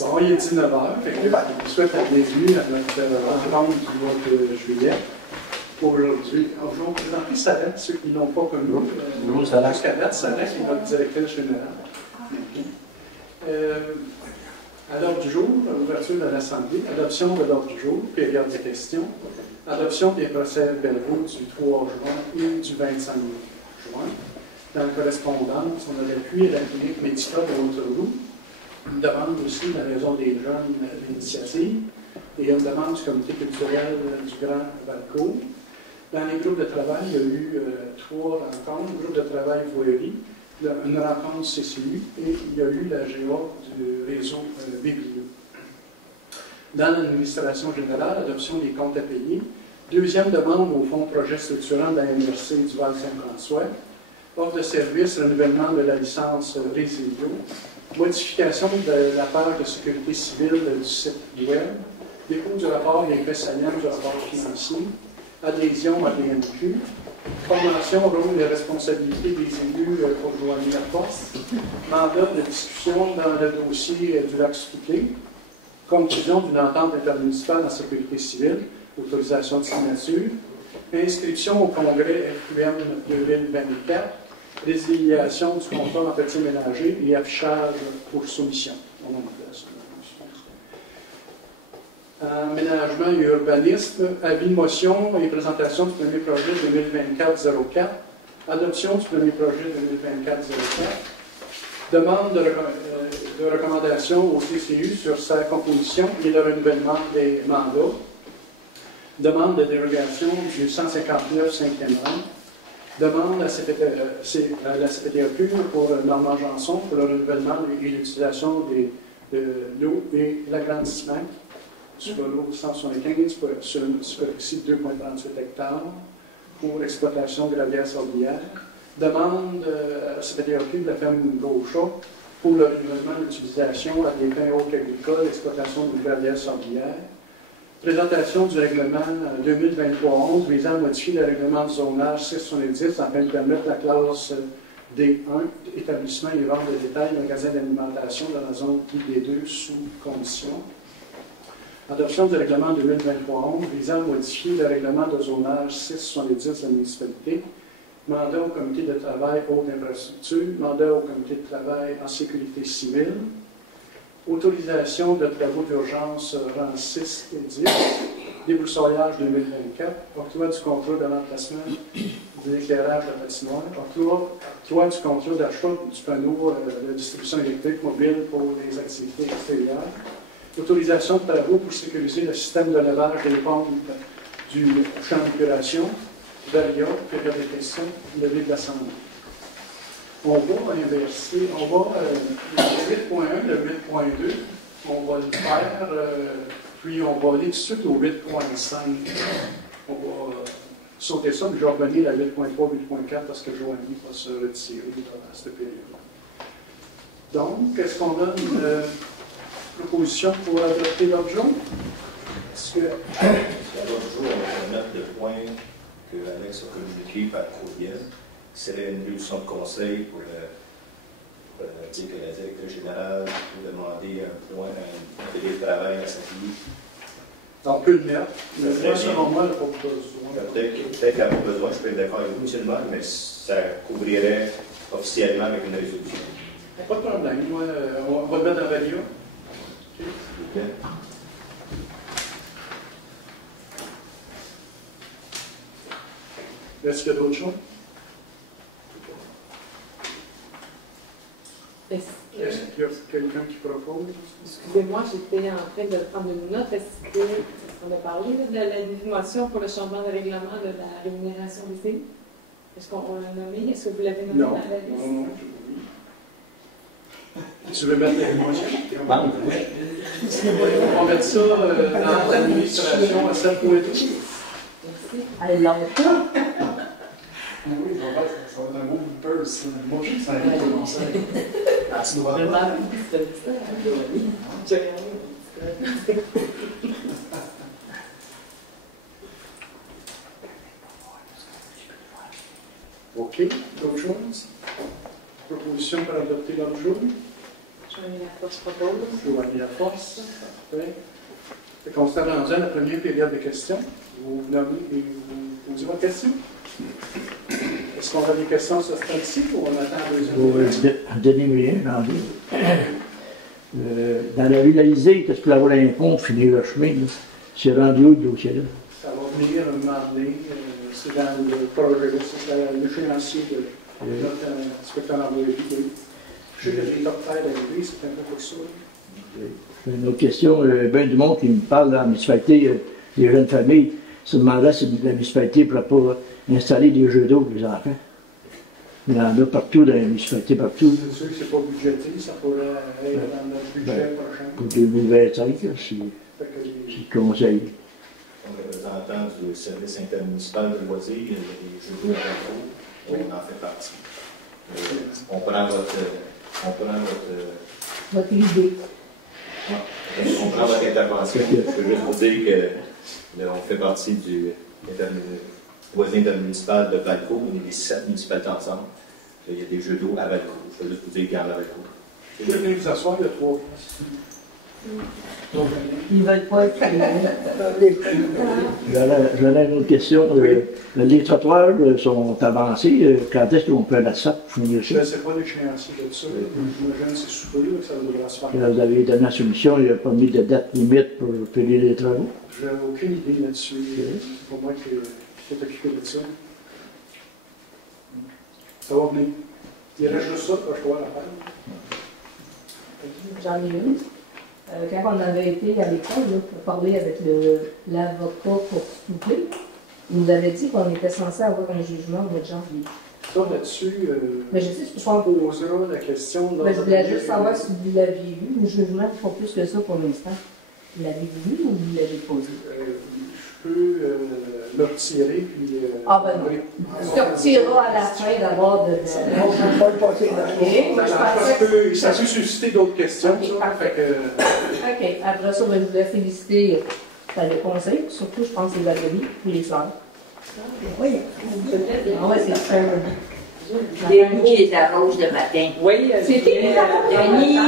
Bon, il est 19h, je souhaite la bienvenue à notre rencontre du mois de juillet. Aujourd'hui, on va vous présenter Sarah, ceux qui n'ont pas connu. Jusqu'à date, Sarah, qui est notre directrice générale. À l'ordre du jour, ouverture de l'Assemblée, adoption de l'ordre du jour, période de questions, adoption des procès-verbaux du 3 juin et du 25 juin. Dans la correspondance, on a l'appui à la clinique médicale de Waterloo, une demande aussi de la Maison des jeunes d'initiative et une demande du comité culturel du Grand Valcourt. Dans les groupes de travail, il y a eu 3 rencontres, un groupe de travail voirie, une rencontre CCU et il y a eu la GA du réseau Biblio. Dans l'administration générale, adoption des comptes à payer. Deuxième demande au fonds projet structurant de la MRC du Val-Saint-François. Offre de service, renouvellement de la licence Résilio. Modification de la part de sécurité civile du site web. Dépôt du rapport des faits saillants du rapport financier. Adhésion à l'ENQ. Formation, rôle et responsabilité des élus pour joindre la poste. Mandat de discussion dans le dossier du lac Souquet. Conclusion d'une entente intermunicipale en sécurité civile. Autorisation de signature. Inscription au congrès FQM 2024. Résiliation du contrat d'entretien ménager et affichage pour soumission. Aménagement et urbanisme, avis de motion et présentation du premier projet 2024-04, adoption du premier projet 2024-04, demande de recommandation au CCU sur sa composition et le renouvellement des mandats, demande de dérogation du 159 5e rang, demande à la CPTAQ pour Normand Janson pour le renouvellement et l'utilisation de l'eau et l'agrandissement sur l'eau 175 sur une superficie de 2,38 hectares pour exploitation de gravière sablière. Demande à la CPTAQ de la ferme Gauchat pour le renouvellement et l'utilisation à des fins hautes agricoles, exploitation de gravière sablière. Présentation du règlement 2023-11 visant à modifier le règlement de zonage 670 afin de permettre la classe D1, établissement et vente de détail, magasin d'alimentation dans la zone ID2 sous condition. Adoption du règlement 2023-11 visant à modifier le règlement de zonage 670 de la municipalité. Mandat au comité de travail haute infrastructure. Mandat au comité de travail en sécurité civile. Autorisation de travaux d'urgence rang 6 et 10, débroussaillage 2024, octroi du contrat de remplacement de l'éclairage de la patinoire, octroi du contrat d'achat du panneau de distribution électrique mobile pour les activités extérieures, autorisation de travaux pour sécuriser le système de lavage des pompes du champ d'épuration, Varia, période de questions, levée de l'Assemblée. On va inverser, on va le 8.1, le 8.2, on va le faire, puis on va aller tout de suite au 8.5. On va sauter ça, mais je vais revenir à 8.3, 8.4 parce que Joanie va se retirer à cette période. Donc, est-ce qu'on a une proposition pour adopter l'ordre jour? Est-ce que. L'ordre jour, on va mettre le point que Alex a communiqué par courriel. Serait une réunion de conseil pour dire que la directrice générale peut demander un point, un télétravail à sa fille. On peut le mettre, mais moi, selon moi, il n'y a pas besoin. Peut-être qu'elle n'a pas besoin, je peux être d'accord avec vous, M. le maire, mais ça couvrirait officiellement avec une résolution. Pas de problème, moi, on va le mettre dans la valio. Okay. Est-ce qu'il y a d'autres choses? Est-ce qu'il y a quelqu'un qui propose? Excusez-moi, j'étais en train de prendre une note. Est-ce qu'on a parlé de la motion pour le changement de règlement de la rémunération des filles? Est-ce qu'on l'a nommé? Est-ce que vous l'avez nommé dans la liste? Non, tu veux mettre les motions? On va mettre ça dans l'administration à 7.2. Merci. Elle l'entend. Oui, ça va être un beau burst. Moi, je ça arrive au conseil. Ah, tu dois voir. OK. D'autres choses? Proposition pour adopter l'ordre du jour? Joanie Laforce propose. Joanie Laforce, parfait. Fait qu'on s'est rendu à la première période de questions. Vous nommez et vous posez votre question. Est-ce qu'on a des questions sur ce temps-ci ou on attend la deuxième période? Donnez-moi un, dans la rue Alizée, qu'est-ce que la voie d'un pont finir le chemin? C'est rendu où le dossier-là? Ça va venir un moment donné. C'est dans le projet, c'est l'échéancier de notre inspecteur envoyé. Je sais que les top terres d'arrivée, c'est un peu pour ça. Une autre question, bien du monde qui me parle dans la municipalité, des jeunes familles, se demandera si la municipalité ne pourra pas installer des jeux d'eau pour les enfants. Il y en a partout dans la municipalité, partout. C'est sûr que ce n'est pas budgété, ça pourrait être dans notre budget prochain. Pour 2025, c'est le conseil. On est représentant du service intermunicipal de loisirs, il y a des jeux d'eau à on en fait partie. On prend votre idée. On prend votre intervention. Je veux juste vous dire que on fait partie du loisir intermunicipal de Valcourt. On est les 7 municipalités ensemble. Il y a des jeux d'eau à Valcourt. Je veux juste vous dire qu'il y en a à Valcourt. Je vais venir vous asseoir, il y a 3 places. Ils ne veulent pas être J'en ai une autre question. Les trottoirs sont avancés. Quand est-ce qu'on peut la sorte pour finir Je ne ça? sais pas l'échéancier de ça. J'imagine que c'est sous peu que ça devrait se faire. Vous avez donné la solution, il n'y a pas mis de date limite pour finir les travaux. Je n'ai aucune idée là-dessus. C'est pour moi qui est occupé de ça. Ça va venir. Il reste juste ça que je dois la faire. J'en ai une. Quand on avait été à l'école pour parler avec l'avocat pour souper, il nous avait dit qu'on était censé avoir un jugement au mois de janvier. Ça, là-dessus, Mais je sais, je on posera la question. Mais je voulais juste savoir si vous l'aviez vu. Le jugement, il ne faut plus que ça pour l'instant. Vous l'avez vu ou vous l'avez posé? Je peux le retirer, puis... Ah ben non. oui. Tu retireras à la fin d'abord de... Ça peut susciter d'autres questions, Ok, ça. parfait. Fait que, OK. Après ça, ben, je voulais féliciter le conseil, surtout, je pense, les Valérie et les soeurs. Oui, Ah ouais, c'est super. Denis qui les arrose le matin. Oui, C'était Denis!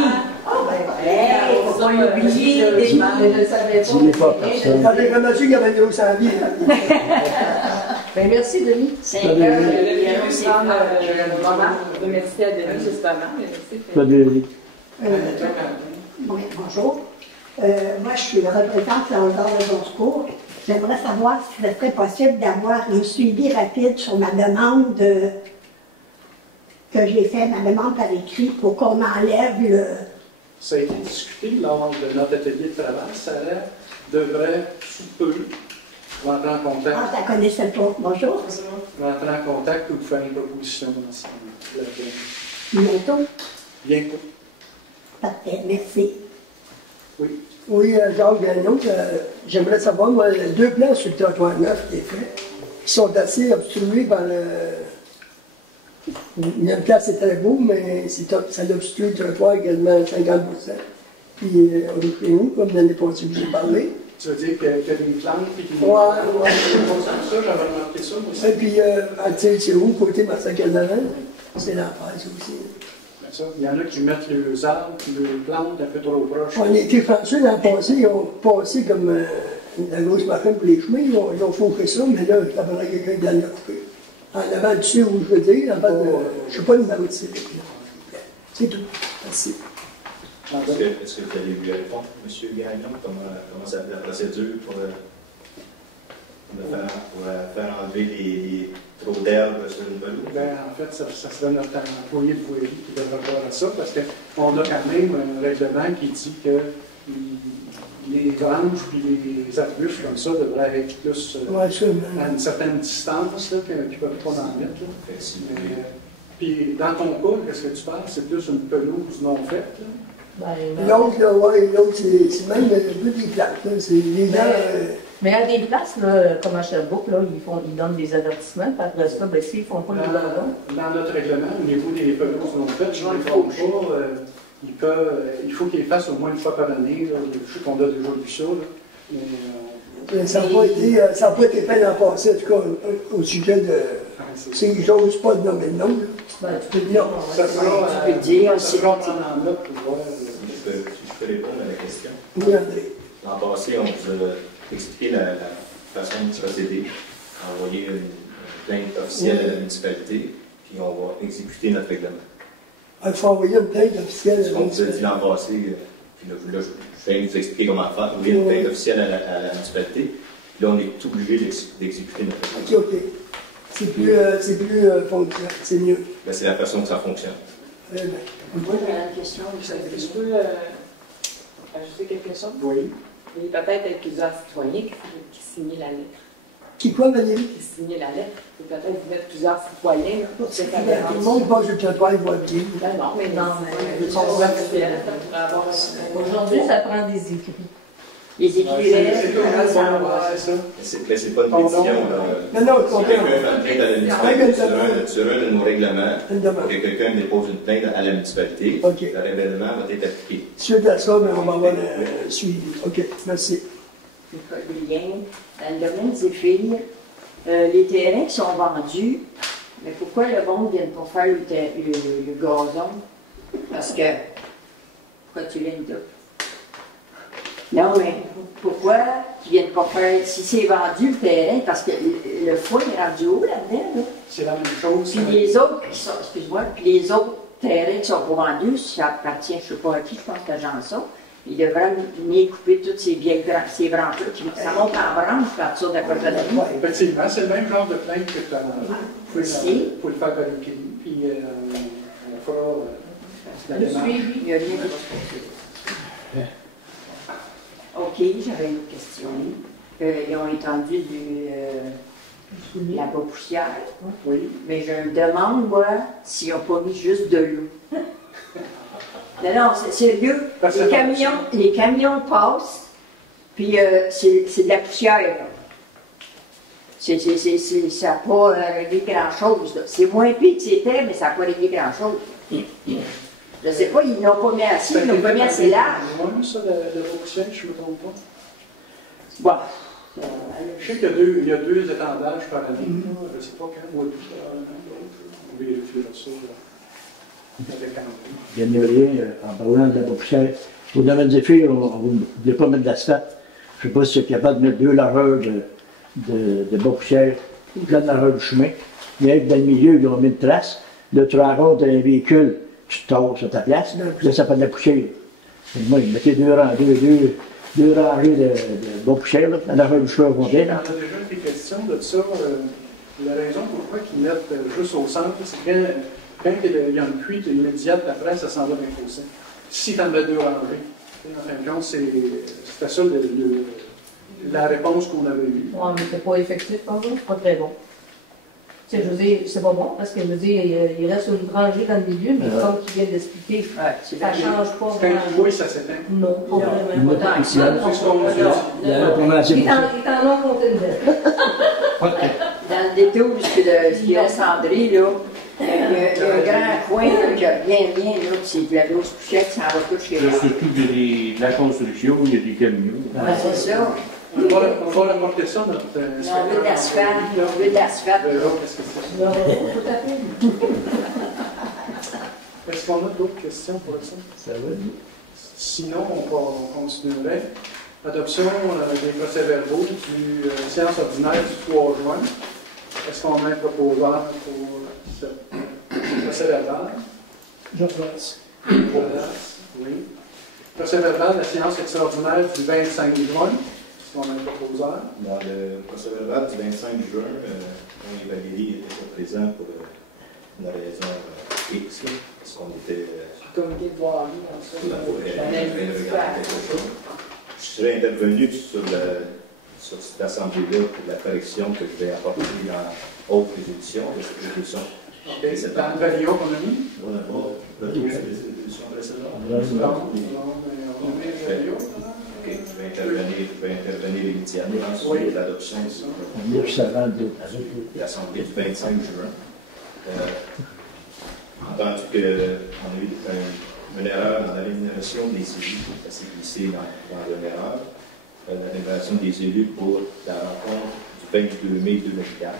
Hey, faut pas l'oublier, Denis! Je ne savais pas. S'il n'est pas personne. Avec le monsieur qui avait des hauts sans vie. Ben, merci, Denis. 5 Je heures, vais c'est prendre pas. le moment de remercier à Denis, justement. Pas de... Oui, bonjour. Moi, je suis représentante de l'Ordre de Bon Secours. J'aimerais savoir si ce serait possible d'avoir un suivi rapide sur ma demande que j'ai fait, ma demande par écrit, pour qu'on enlève le... ça a été discuté lors de notre atelier de travail. Ça devrait, sous peu, rentrer en contact. Ah, je la connaissais pas. Bonjour. Rentrer en contact ou faire une proposition ensemble. Bientôt. Bientôt. Parfait, merci. Oui. Oui, Jacques Gagnon, j'aimerais savoir, moi, 2 plans sur le trottoir neuf qui est fait, qui sont assez obstrués par le... Il y a une place, c'est très beau, mais ça obstrue le trottoir également 50%. Puis, on est chez nous, comme l'année passée, j'ai parlé. Tu veux dire qu'il y a des plantes et qu'il Ouais. ça, j'avais remarqué ça, moi aussi. Et puis, c'est où, côté Marseille-Canadien? C'est l'enfer, ça aussi. Ça. Il y en a qui mettent les arbres, les plantes un peu trop proches. On a été chanceux dans le passé, ils ont passé comme la grosse machine pour les chemins, ils ont chauffé ça, mais là, ça prendrait quelqu'un qui l'a coupé. En avant du dessus où je veux dire, en bas de, je ne sais pas le numéro de série. C'est tout. Merci. Est-ce que vous allez lui répondre, M. Gagnon, comment ça la procédure pour faire enlever les trop d'herbes sur une pelouse? Ben, en fait, ça serait notre employé de voirie qui devrait voir à ça, parce qu'on a quand même un règlement qui dit que les branches et les arbustes comme ça devraient être plus à une certaine distance, là, qu'ils ne peuvent pas en mettre. Là. Puis, dans ton cas, qu'est-ce que tu parles? C'est plus une pelouse non faite? L'autre, là, ouais, l'autre, c'est même le but des plaques. Là, c'est les dents. Mais il y a des places, là, comme à Sherbrooke, là, ils donnent des avertissements, puis après ça, ben, s'ils ne font pas le abandon. Dans notre règlement, au niveau des pelouses non faites, je ne les trompe pas. Il faut qu'ils fassent au moins une fois par année. Là. Je sais qu'on a déjà vu ça. Là. Mais, ça n'a pas été fait dans le passé, en tout cas, au sujet de ces choses, pas de nommer le nom. Ben, tu peux dire, Ça sera, Tu peux dire, ça c'est- sera prendre en note pour voir. Si je peux répondre à la question. Oui, André. L'an passé, on vous a expliqué la façon de procéder. Envoyer une plainte officielle à la municipalité, puis on va exécuter notre règlement. Il faut envoyer une plainte officielle. Ce qu'on vous a dit l'an passé, puis là, je viens de vous expliquer comment faire. Envoyer une plainte officielle à la municipalité, puis là, on est obligé d'exécuter notre règlement. OK. C'est plus fonctionnel. C'est mieux. Ben, c'est la façon que ça fonctionne. Eh bien. Moi, j'avais une question. Je peux ajouter quelque chose? Oui. Il peut peut-être être plusieurs citoyens qui signent la lettre. Qui quoi, Valérie? Qui signent la lettre. Il peut peut-être mettre plusieurs citoyens. Là, pour que ça Tout le dérange. monde passe le trottoir, il voit bien. Ben non, mais Non, mais- ils sont officiels. Ça pourrait avoir un- Aujourd'hui, ça prend des écrits. Les C'est écrivains, tout, ça ouais, va. c'est ça. Mais c'est pas une pétition. Non, non, je Si comprends. quelqu'un fait une plainte à la municipalité sur un de nos règlements, Une demande. que quelqu'un dépose une plainte à la municipalité, OK. le règlement va être appliqué. Suite à ça, ben, on va avoir un suivi. OK, merci. Bien. Dans le domaine des filles, les terrains qui sont vendus, mais pourquoi le monde ne vient pas faire le gazon? Parce que. Pourquoi tu viens de là? Non, mais pourquoi tu viens pas faire. Si c'est vendu le terrain, parce que le foin est rendu haut là-dedans, là. C'est la même chose. Puis les autres qui sont. Excuse-moi, puis les autres terrains qui sont pas vendus, ça appartient, je ne sais pas à qui, je pense qu'à Janson. Il devrait venir couper toutes ces vieilles ces branches-là. Ça monte en branche à partir de la prochaine année. Effectivement, c'est le même genre de plainte que tu as. Si. Faut le faire par écrit, puis on fera la Le démarche. suivi, il n'y a rien de OK, j'avais une autre question. Ils ont étendu la poussière, Oui. mais je me demande, moi, s'ils n'ont pas mis juste de l'eau. Non, non, c'est sérieux. Parce que Les camions passent, puis c'est de la poussière. Là. Ça n'a pas réglé grand-chose. là. C'est moins pire que c'était, mais ça n'a pas réglé grand-chose. Je ne sais pas, ils n'ont pas mis assez, ils n'ont pas mis assez large. Oui, ça, de Vauxhall, je ne me trompe pas. Bon. Je sais qu'il y a deux étendages par année. Je ne sais pas quand, ou on vérifiera ça avec André. Bien, en parlant de la poussière, au domaine des filles, on ne voulait pas mettre d'asphalte. Je ne sais pas si c'est capable de mettre 2 largeurs de bas poussière, plein de largeur du chemin. Mais dans le milieu, ils ont mis une trace. Là, tu rencontres un véhicule, tu te tords sur ta place. Là, ça fait de la poussière. Et moi, ils mettaient deux rangées de bas poussière, là, la largeur du chemin au complet. On a déjà été question de ça. La raison pourquoi ils mettent juste au centre, c'est que quand il y a une fuite immédiate, après, ça s'en va dans le fossé. Si tu en mets 2 rangées. En fin de compte, c'était ça la réponse qu'on avait eue. Ouais, mais c'est pas effectif, par exemple, c'est pas très bon. Tu sais, je veux dire, c'est pas bon, parce que je veux dire, il reste une rangée dans le milieu, mais comme tu viens d'expliquer, ça ne change pas Quand vraiment. il bouille, ça s'éteint. Non, pas vraiment. Pas tant que ça. C'est ce qu'on nous dit. Il y a un assez Il pour ça. t'en a compté une belle. Dans le détour, ce qui reste André, là, il y a un grand coin là, qui a bien, là, c'est de la grosse poussière, ça en va tout chez Là, moi. surtout qu'il y a de la construction, il y a des camions. Ouais, c'est ça. On va apporter ça, notre On veut de l'asphalte, on veut de l'asphalte. Qu'est-ce que c'est? Tout à fait. Est-ce qu'on a d'autres questions pour ça? Ça va, nous. Sinon, on continuerait. Adoption des procès-verbaux du séance ordinaire du 3 juin. Est-ce qu'on a un proposeur pour ce procès-verbal? Je pense. Oui. Procès-verbal de la séance extraordinaire du 25 juin. Est-ce qu'on a un proposeur? Dans le procès-verbal du 25 juin, on et Valérie n'étaient pas présents pour une raison X, là, parce qu'on était Comité de voirie, dans ça. sur la forêt, on avait regardé quelque chose. Je serais intervenu sur cette assemblée-là pour la correction que je vais apporter dans autres résolutions, de cette résolution. OK. C'est dans le Valio qu'on a mis? On n'a pas retrouvé cette résolution précédente. Non, mais on a mis le Valio. OK, je vais intervenir immédiatement sur Oui. l'adoption On est juste avant de l'Assemblée du 25 juin. Entendu qu'on a eu une erreur dans la rémunération des élus, ça s'est glissé dans une erreur, la rémunération des élus pour la rencontre du 22 mai 2004.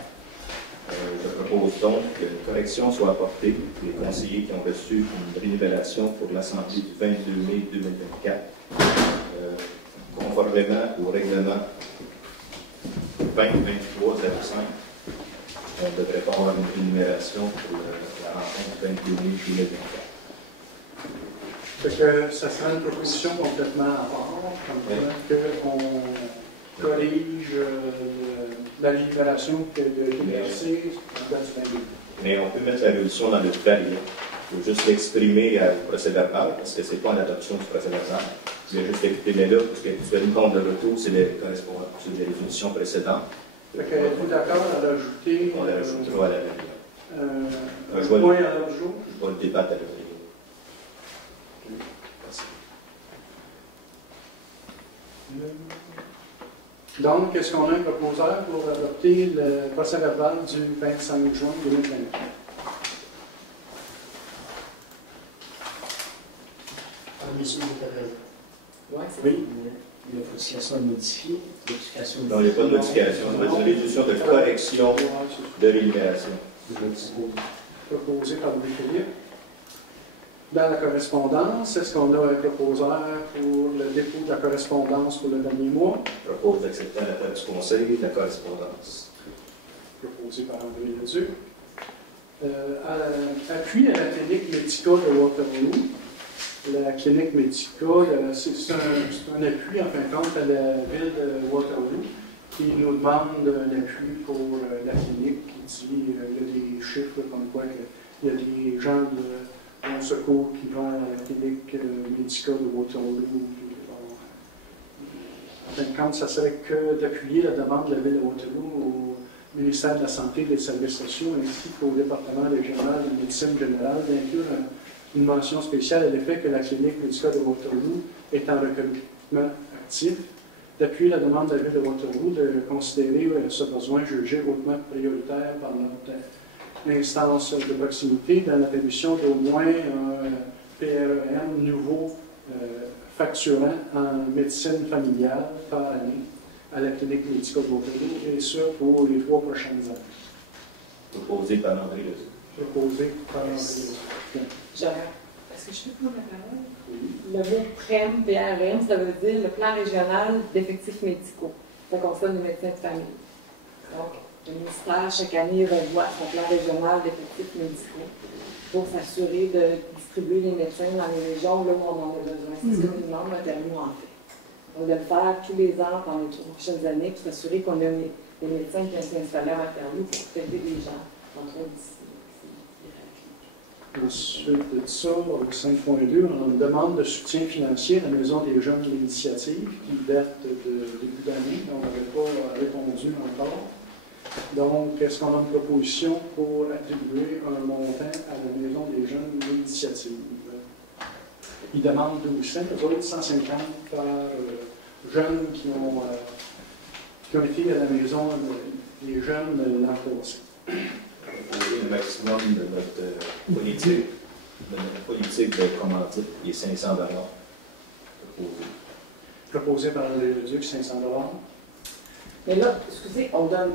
Je propose donc qu'une correction soit apportée pour les conseillers qui ont reçu une rénivellation pour l'Assemblée du 22 mai 2024, conformément au règlement 2023-05. On ne devrait pas avoir une rémunération pour la rencontre du 22 mai 2024. Fait que ça sera une proposition complètement à part, comme qu'on corrige la libération qui a été versée en date du 22. Mais on peut mettre la révolution dans le palier. Il faut juste l'exprimer au procès-verbal, parce que ce n'est pas l'adoption du procès-verbal. Je vais juste l'exprimer là, parce que habituellement, le retour, c'est les correspondants, c'est les résolutions précédentes. Fait que êtes-vous d'accord à l'ajouter? On la rajoutera à la réunion. Un point à l'ordre du jour? Je ne vais pas le débattre à la réunion. Merci. Donc, est-ce qu'on a un proposeur pour adopter le procès-verbal du 25 juin 2024? Monsieur Boutadel. Oui. Il faut que ça modifié. Non, il n'y a pas de modification. Ça va être une résolution de correction de rémunération. Proposé par Louis-Philippe. Dans la correspondance, est-ce qu'on a un proposeur pour le dépôt de la correspondance pour le dernier mois? Je propose d'accepter à la table du Conseil la correspondance. Proposé par André Leduc. Appui à la clinique Medica de Waterloo. La clinique Medica, c'est un appui, en fin de compte, à la ville de Waterloo qui nous demande l'appui pour la clinique, qui dit il y a des chiffres comme quoi il y a des gens de bon secours qui vont à la clinique Medica de Waterloo. En fin de compte, ça serait que d'appuyer la demande de la ville de Waterloo au ministère de la Santé et des Services sociaux ainsi qu'au département régional de médecine générale d'inclure une mention spéciale à l'effet que la clinique Medica de Waterloo est en recrutement actif, d'appuyer la demande de la ville de Waterloo de considérer ce besoin jugé hautement prioritaire par notre instance de proximité dans l'attribution d'au moins un PREM nouveau facturant en médecine familiale par année à la clinique Medica de Waterloo, et ce pour les 3 prochaines années. Proposé par André Leduc. Proposé par André Leduc. Est-ce que je peux prendre la parole? Oui. Le mot PREM, PREM, ça veut dire le plan régional d'effectifs médicaux. Ça concerne les médecins de famille. Donc, le ministère, chaque année, revoit son plan régional d'effectifs médicaux pour s'assurer de distribuer les médecins dans les régions là où on en a besoin. C'est ce que nous demande Waterloo, en fait. Donc, de le faire tous les ans pendant les 3 prochaines années pour s'assurer qu'on a des médecins qui viennent s'installer à Waterloo pour aider les gens entre eux d'ici. Ensuite de ça, au 5.2, on a une demande de soutien financier à la Maison des jeunes d'initiative qui date de début d'année. On n'avait pas répondu encore. Donc, est-ce qu'on a une proposition pour attribuer un montant à la Maison des jeunes d'initiative? Ils demandent 12 cents, eux autres 150 par jeunes qui ont été à la Maison des jeunes l'an passé. Le maximum de notre politique de commandite, qui est 500 $. Proposé par André Leduc, 500 $. Mais là, excusez, on a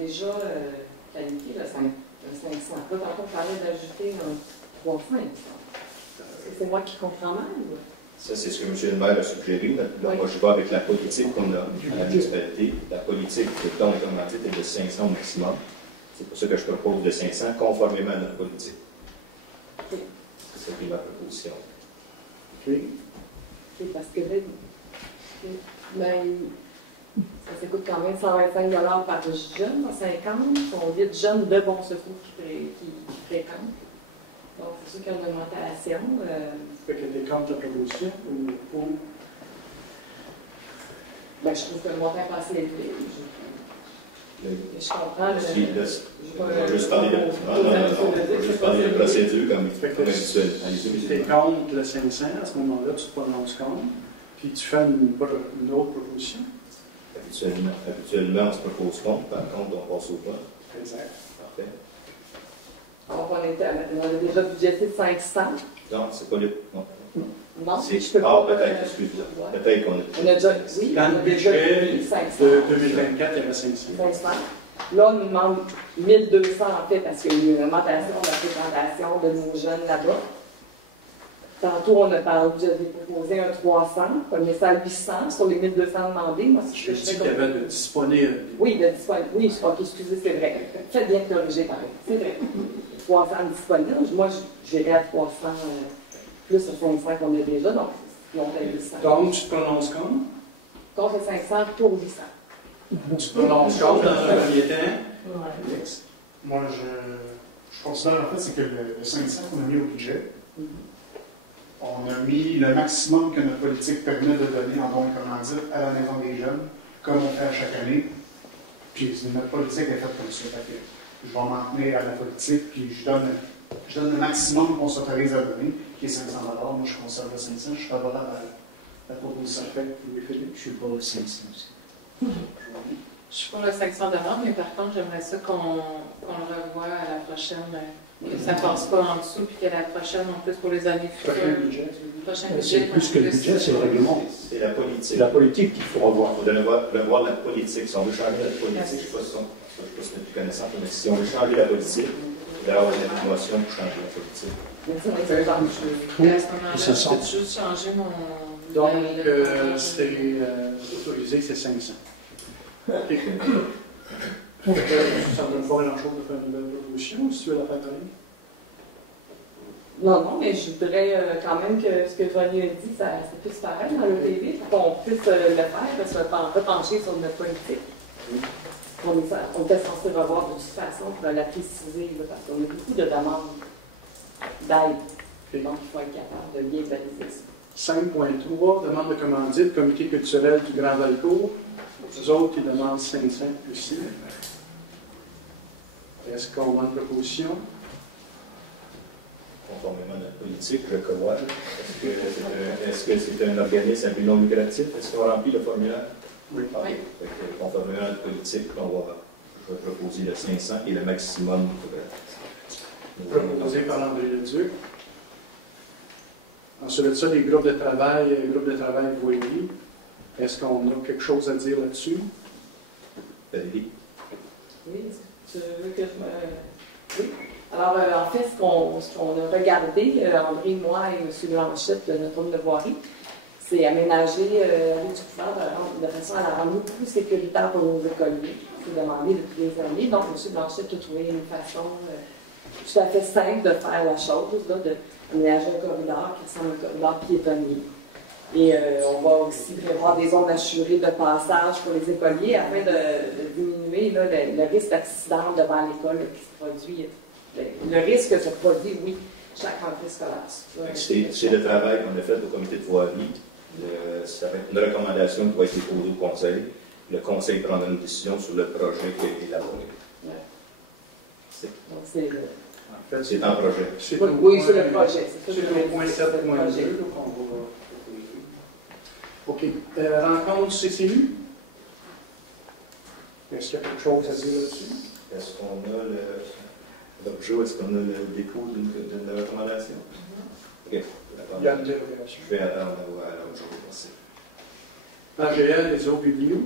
déjà qualifié le 500. Là, tantôt, on parlait d'ajouter un 300. C'est moi qui comprends mal? Ou? Ça, c'est ce que M. le maire a suggéré. Là, oui. Moi, je vais avec la politique qu'on a à la municipalité. La politique de don de commandite est de 500 au maximum. C'est pour ça que je propose de 500, conformément à notre politique. Okay. C'est ma proposition. OK. Parce que là, ça coûte quand même 125 $ par jeune, 50. On dit de jeunes de bon secours qui fréquentent. Donc, c'est sûr qu'il y a une augmentation. Fait que t'es contre la proposition ou pour? Ben, je trouve que le montant est pas assez élevé. Je comprends. Je vais juste parler de procédure comme habituel. Si tu es contre le 500, à ce moment-là, tu te prononces contre, puis tu fais une autre proposition. Habituellement, on se propose contre, par contre, on passe au vote. Exact. Parfait. Donc, on a déjà budgété de 500. Non, c'est pas le. Non. Non, c'est je peux pas. Peut-être, excuse-moi. Peut-être qu'on a. On a déjà, oui, dans le budget de 2024, il y avait 500. 500. Là, on nous demande 1200 en fait, parce qu'il y a eu une augmentation de la fréquentation de nos jeunes là-bas. Tantôt, on a parlé, j'avais proposé un 300, on met ça à 800 sur les 1200 demandés. Moi, si Je dis qu'il y avait de disponible. Oui, de disponible. Oui, ok, excusez, c'est vrai. Faites bien de corriger pareil. C'est vrai. 300 disponibles. Moi, j'irais à 300 plus le 500 qu'on a déjà, donc on fait 800. Donc, tu te prononces comme? Contre 500 pour 800. Tu te prononces comme dans un premier temps? Ouais. Alex? Moi, je considère en fait, c'est que le 500 qu'on a mis au budget, on a mis le maximum que notre politique permet de donner en don de commandite à la Maison des Jeunes, comme on fait à chaque année. Puis notre politique est faite comme ça. Fait que je vais m'en tenir à la politique, puis je donne le maximum qu'on s'autorise à donner, qui est 500 $. Moi, je conserve le 500. Je suis favorable à la proposition. Je suis pas au 500 aussi. Je suis pour le 500 $, mais par contre, j'aimerais ça qu'on le revoie à la prochaine, que ça ne passe pas en dessous, puis que la prochaine, en plus, pour les années futures. Prochain budget. C'est plus que le budget, c'est le règlement. C'est la politique. C'est la politique qu'il faut revoir. Il faut revoir la politique. Si on veut changer la politique, je ne sais pas si tu es plus connaissant, mais si on veut changer la politique, il va y avoir une motion pour changer la politique. Et à ce moment-là, je peux juste changer mon... Donc, c'est autorisé, c'est 500. OK. Ça ne donne pas grand-chose de faire une nouvelle proposition, si tu veux la faire pareil. Non, mais je voudrais quand même que ce que René a dit, c'est plus pareil dans le TV, pour qu'on puisse le faire, repencher sur notre politique. On était censé revoir de toute façon pour la préciser, là, parce qu'on a beaucoup de demandes d'aide. Donc, il faut être capable de bien baliser ça. 5.3, demande de commandite, comité culturel du Grand Valcourt. Les autres, ils demandent 500 aussi. Est-ce qu'on a une proposition? Conformément à notre politique, je crois. Est-ce que c'est un organisme à but non lucratif? Est-ce qu'on remplit le formulaire? Oui. Okay. Conformément à notre politique, je vais proposer le 500 et le maximum pour... Proposé par André Leduc. Ensuite de ça, les groupes de travail voyez. Est-ce qu'on a quelque chose à dire là-dessus? Valérie? Oui, tu veux que je me... Oui. Alors, en fait, ce qu'on a regardé, André, moi et M. Blanchette de notre homme de voirie, c'est aménager la rue du couvert de façon à la rendre plus sécuritaire pour nos écoliers. C'est demandé depuis des années. Donc, M. Blanchette a trouvé une façon tout à fait simple de faire la chose, d'aménager un corridor qui ressemble à un corridor piétonnier. Et on va aussi prévoir des zones assurées de passage pour les écoliers afin de diminuer là, le risque d'accident devant l'école qui se produit. Le risque se produit, oui, chaque rentrée scolaire. C'est le travail qu'on a fait au comité de voirie. Ça va être une recommandation qui va être déposée au conseil. Le conseil prendra une décision sur le projet qui a été élaboré. Donc, c'est un projet. Oui, c'est le projet. C'est le point 7.2 qu'on va proposer. OK. Rencontre CCU. Est-ce qu'il y a quelque chose à dire là-dessus? Est-ce qu'on a l'objet, est-ce qu'on a le dépôt d'une recommandation? OK. Il y a une dérogation. Je vais attendre à l'autre jour. Merci. Angèle, les autres biblios?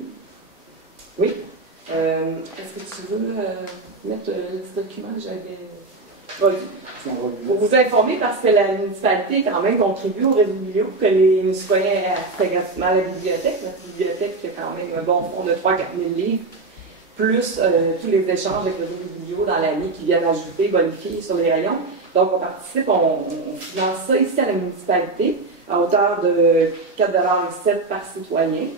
Oui. Est-ce que tu veux mettre le petit document que j'avais produit? Pour vous informer, parce que la municipalité, quand même, contribue au réseau biblio, que les citoyens aient accès gratuitement à la bibliothèque. Notre bibliothèque qui a quand même un bon fonds de 3 000 à 4 000 livres, plus tous les échanges avec le réseau biblio dans l'année qui viennent ajouter, bonifier sur les rayons. Donc, on participe, on finance ça ici à la municipalité à hauteur de 4,07 $ par citoyen.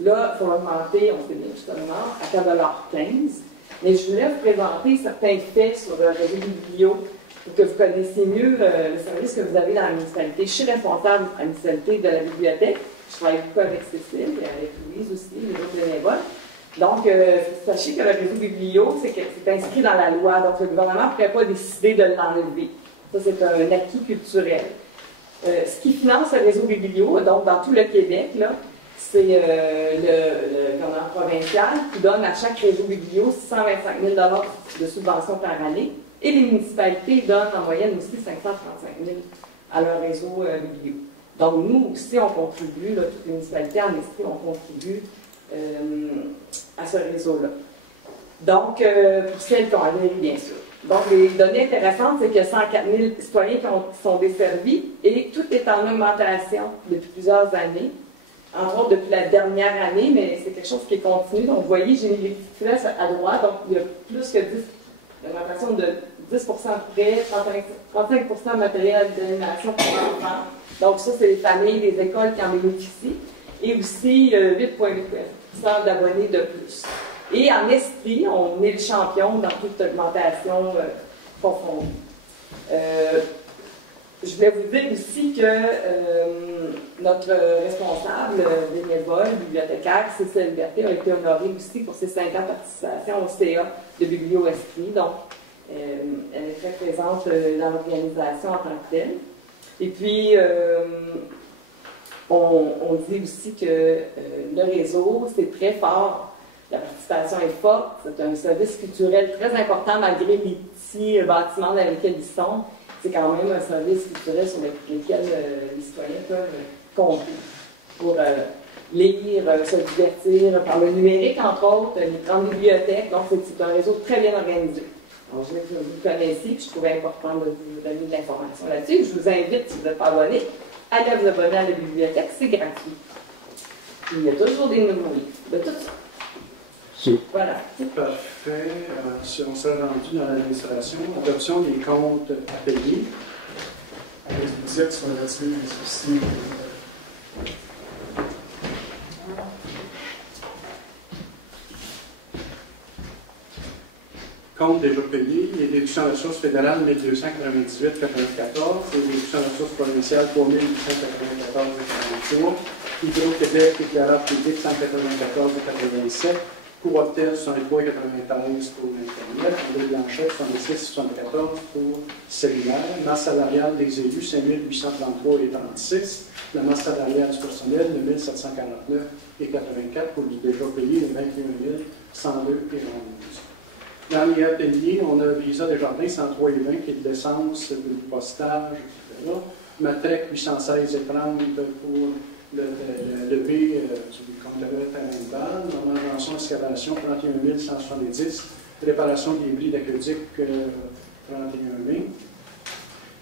Là, il faut augmenter, on sait bien justement, à 4,15 $. Mais je voulais vous présenter certains faits sur le réseau biblio pour que vous connaissiez mieux le service que vous avez dans la municipalité. Je suis responsable à la municipalité de la bibliothèque. Je travaille beaucoup avec Cécile et avec Louise aussi, les autres bénévoles. Donc, sachez que le réseau biblio, c'est inscrit dans la loi. Donc, le gouvernement ne pourrait pas décider de l'enlever. Ça, c'est un acquis culturel. Ce qui finance le réseau biblio, donc dans tout le Québec, là, c'est le gouvernement provincial qui donne à chaque réseau biblio 625 000 $ de subventions par année. Et les municipalités donnent en moyenne aussi 535 000 à leur réseau biblio. Donc, nous aussi, on contribue, là, toutes les municipalités en esprit, on contribue à ce réseau-là. Donc, pour celles qui ont adhéré, bien sûr. Donc, les données intéressantes, c'est qu'il y a 104 000 citoyens qui sont desservis et tout est en augmentation depuis plusieurs années. Entre autres, depuis la dernière année, mais c'est quelque chose qui est continu. Donc, vous voyez, j'ai mis les petites flèches à droite, donc il y a plus que 10, l'augmentation de 10 près, 35 matériel d'animation pour enfants. Donc, ça, c'est les familles, les écoles qui en bénéficient. Et aussi 8,8% d'abonnés de plus. Et en esprit, on est le champion dans toute augmentation confondue. Je voulais vous dire aussi que notre responsable bénévole, bibliothécaire, Cécile Liberté, a été honorée aussi pour ses 5 ans de participation au CA de Biblio-Esprit. Donc, elle est très présente dans l'organisation en tant que telle. Et puis, on dit aussi que le réseau, c'est très fort. La participation est forte. C'est un service culturel très important malgré les petits bâtiments dans lesquels ils sont. C'est quand même un service culturel sur lequel les citoyens peuvent compter pour lire, se divertir par le numérique, entre autres, les grandes bibliothèques. Donc, c'est un réseau très bien organisé. Alors, je que vous le connaissiez, puis je trouvais important de vous donner de l'information là-dessus. Je vous invite, si vous n'êtes pas abonné, à aller vous abonner à la bibliothèque. C'est gratuit. Il y a toujours des nouveaux livres, de tout ça. Voilà. Parfait. Si on s'est rendu dans l'administration, adoption des comptes à payer. Avec les budgets qui sont là-dessus, les soucis. Compte déjà payé, les déductions de ressources fédérales 1298,94, les déductions de ressources provinciales 3894,43, Hydro-Québec, éclairage public 194,87, Couroptel 63,93 pour l'Internet, André Blanchette 66,74 pour cellulaire, masse salariale des élus 5 833,36, la masse salariale du personnel 9 749,84 pour du déjà payé de 21 102,11. Dans les ateliers, on a Visa Desjardins 103,20 qui est de l'essence, du postage, etc. Matrec 816,30 pour le B du compteur terrain de balle. Manutention, excavation 31 170. Réparation des bris d'aqueduc 31 000.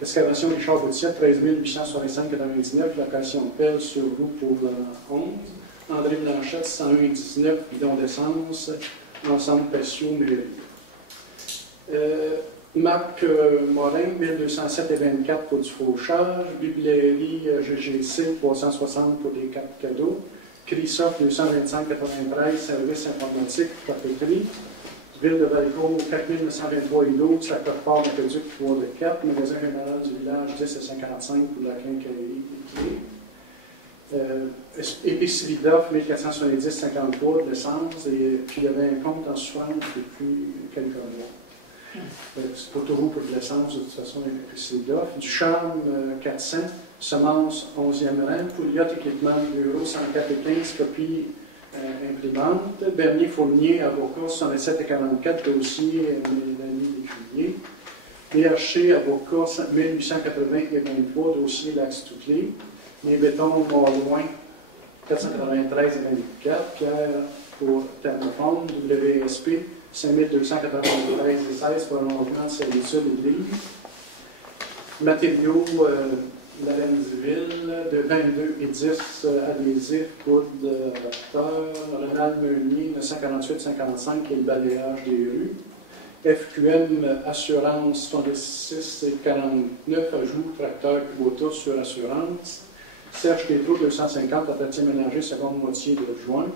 Excavation des chars routiers 13 865,99. Location de pelle sur roue pour 11. André Blanchette 101,19. Bidon d'essence. Ensemble patio mairie. Marc Morin, 1207,24 pour du fauchage. Bibliothèque GGC, 360 pour des cartes cadeaux. Christophe, 225,93, service informatique, papeterie. Ville de Valcourt, 4923,12, la cote-part d'aqueduc, 3 de 4. Magasin général du village, 10,55 pour la quincaillerie des clés. Épicerie d'offres, 1470,53 de l'essence. Et puis il y avait un compte en souffrance depuis quelques mois. C'est pas toujours pour de l'essence, de toute façon, c'est d'offre. Du charme 400, semence 11e rang, Pouliot équipement bureau 104,15, copie imprimante. Bernier Fournier, avocat 67,44, dossier Mélanie Lécuyer. DHC, avocat 1880,23, dossier Lax Touclé. Les bétons Morloin 493,24, Pierre pour Thermoforme, WSP 5293,16 pour un logement de servitude et de livres. Matériaux la laine du ville, de 22,10 adhésifs, poudre, rapteur, Renal Meunier, 948,55 et le balayage des rues. FQM Assurance 66,49, ajout tracteur Kubota sur assurance. Serge Pétro 250, entretien ménager, seconde moitié de juin.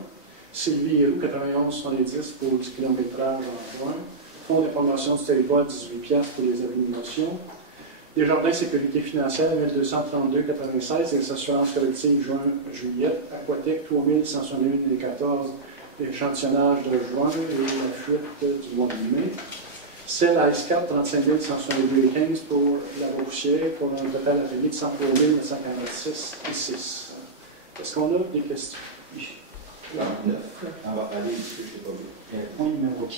Sylvie Héroux, 91,70 pour du kilométrage en juin. Fonds de promotion du territoire, 18$ pour les animations. Desjardins Sécurité financière, 1232,96. Les assurances collectives, juin-juillet. Aquatec, 3161,14. L'échantillonnage de juin et la fuite du mois de mai. Celle Ice 4, 35 162,15 pour la Roussière, pour un total à payer de 103 946,6. Est-ce qu'on a des questions? Ah, allez, je n'ai pas vu. Point numéro 15,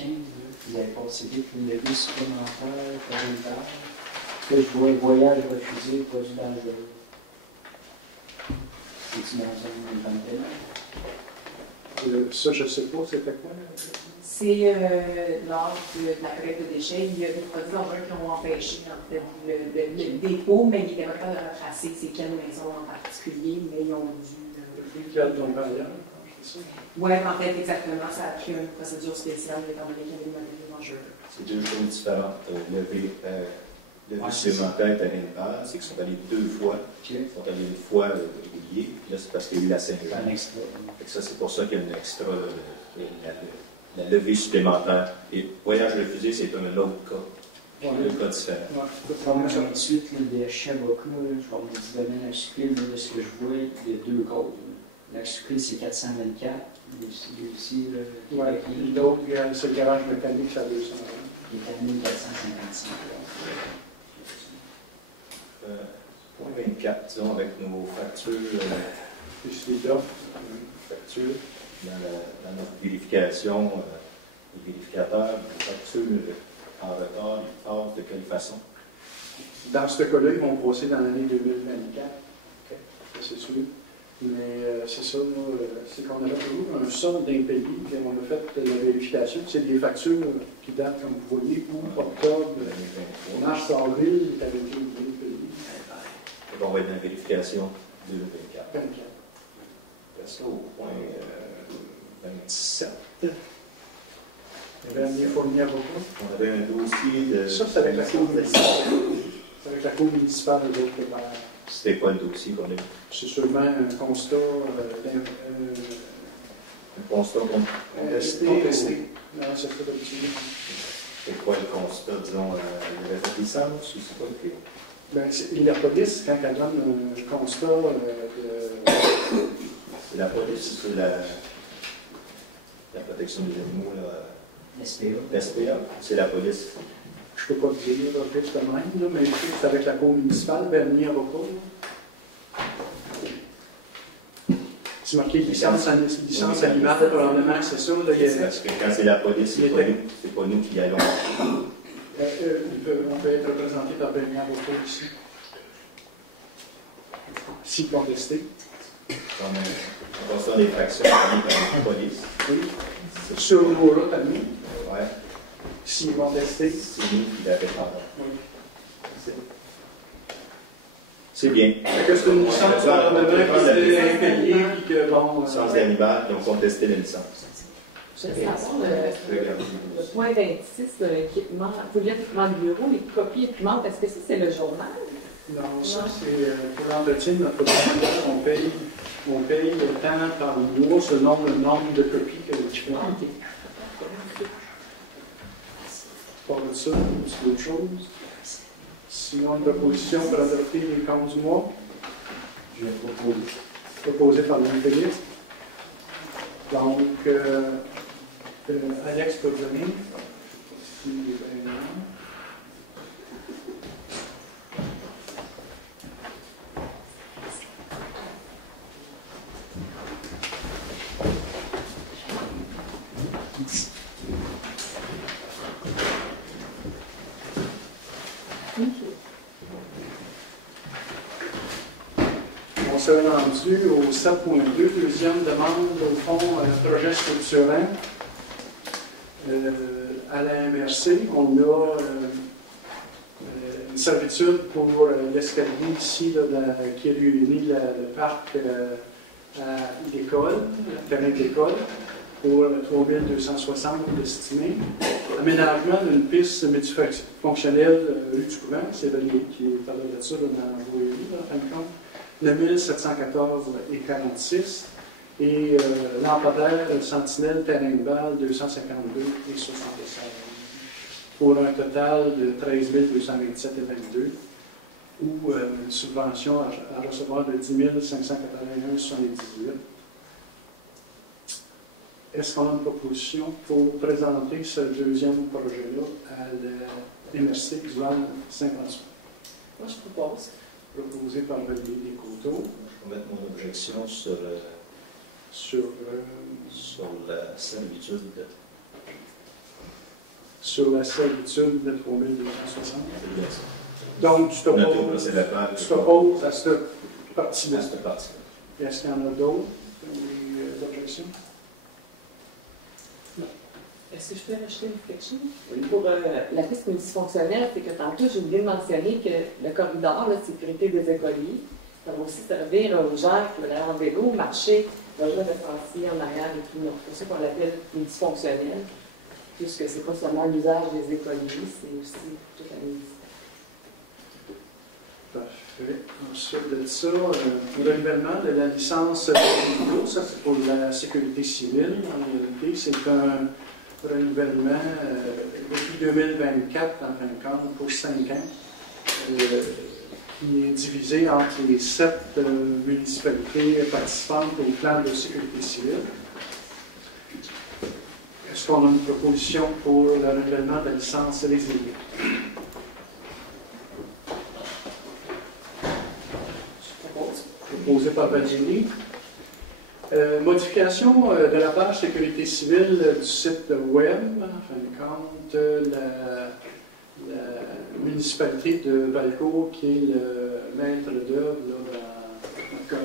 vous avez passé vite une levée supplémentaire par une barre. Là, je vois le voyage refusé, pas du dangereux. C'est-tu dans une vingtaine? Ça, je ne sais pas, c'était quoi? C'est lors de la collecte de déchets, il y a des produits qui ont empêché en fait, le dépôt, mais ils n'étaient pas capables de retracer c'est quelle maison en particulier, mais ils ont dû. Quel tombé ailleurs? Oui, en fait, exactement. Ça a pris une procédure spéciale étant donné qu'il y avait des matériaux dangereux. C'est deux choses différentes. Le supplémentaire terrain de base, c'est qu'ils sont allés 2 fois. Ils sont allés une fois régulier, puis là, c'est parce qu'il y a eu la Saint-Jean. Ça, c'est pour ça qu'il y a une extra, la levée supplémentaire. Et voyage refusé, c'est un autre cas. Le cas différent. Ensuite, les Chavoca, je vais vous donner un supplément de ce que je vois, il y a 2 causes. L'exclus, c'est 424. Ici, l'autre, c'est le garage mécanique, ça 200. Il est à 1455. Point 24, disons, avec nos factures. Factures. Dans notre vérification, les vérificateurs, les factures en retard, ils passent de quelle façon? Dans ce cas-là, ils vont passer dans l'année 2024. Okay. C'est sûr. Mais c'est ça, c'est qu'on avait toujours un solde d'impayés, puis on a fait la vérification. C'est des factures qui datent, comme vous voyez, août, octobre, mars, avril, il avait été payé. On va être dans la vérification 2024. 24. Ça au point 27. Il y avait un fourni avocat. On avait un dossier de. Ça, c'est avec la cour municipale. C'est avec la cour municipale de l'autre part. C'était quoi le dossier qu'on a eu? C'est sûrement un constat. Un constat contesté. Non, c'est pas d'habitude. C'est quoi le constat, disons, il y avait fait licence ou c'est quoi le cas? Ben, la police, quand elle donne un constat de. C'est la police ou la protection des animaux, l'SPA. C'est la police. Je ne peux pas te dire, juste de même, là, mais c'est avec la cour municipale, Bernier Avocat. C'est marqué licence animale, probablement, c'est ça. Là, parce que quand c'est la police, c'est pas nous qui allons. On peut être représenté par Bernier Avocat ici. Si contesté. On va faire des fractions par la police. Oui. Sur nos routes à nous. Oui. Si contesté. C'est nous qui la répondons. Oui. C'est bien. C'est une licence probablement qui est impayée et que bon. Licence d'animal, ils ont contesté la licence. Je sais le point 26, l'équipement, pour l'équipement de bureau, les copies imprimantes, est-ce que c'est le journal? Non, ça c'est pour l'entretien de notre computer, on paye le temps par mois selon le nombre de copies que l'équipement. Pas de ça, c'est autre chose. Sinon, une proposition pour adopter les comptes du mois. Je vais proposer. Proposé par l'Intégriste. Donc, Alex peut venir. On s'est rendu au 7.2, deuxième demande, au fond, projet structurant. À la MRC, on a une servitude pour l'escalier ici, là, qui réunit le parc à l'école, le terrain d'école, pour 3260 estimés. Aménagement d'une piste multifonctionnelle rue du Couvent, c'est Valérie qui parlait de ça dans l'envoyé, en fin de compte. Le 1714 et 46. Et lampadaire, sentinelle, terrain de balle, 252 et 76. Pour un total de 13 227 et 22. Ou une subvention à recevoir de 10 581 78. Est-ce qu'on a une proposition pour présenter ce deuxième projet-là à la MRC du Val Saint-François? Moi, je propose. Proposé par Valérie Descoteaux. Je vais mettre mon objection sur la servitude. Sur la servitude de 3260. C'est bien ça. Donc, tu t'opposes à cette partie-là. À cette partie-là. Est-ce qu'il y en a d'autres? Des objections? Est-ce que je peux rajouter quelque chose? Oui. Pour la piste multifonctionnelle, c'est que tantôt, j'ai oublié de mentionner que le corridor, la sécurité des écoliers, ça va aussi servir aux gens qui veulent aller en vélo, marcher, rejoindre le sentier en arrière et tout. C'est pour ça qu'on l'appelle multifonctionnel, puisque c'est pas seulement l'usage des écoliers, c'est aussi toute la municipalité. Parfait. Ensuite de ça, le renouvellement de la licence vélo, ça c'est pour la sécurité civile. En réalité, c'est un renouvellement depuis 2024, en fin de compte, pour 5 ans, qui est divisé entre les 7 municipalités participantes au plan de sécurité civile. Est-ce qu'on a une proposition pour le renouvellement de la licence résiliée? Proposé par Valérie. Modification de la page sécurité civile du site web. En fin de compte, la municipalité de Valcourt, qui est le maître d'œuvre,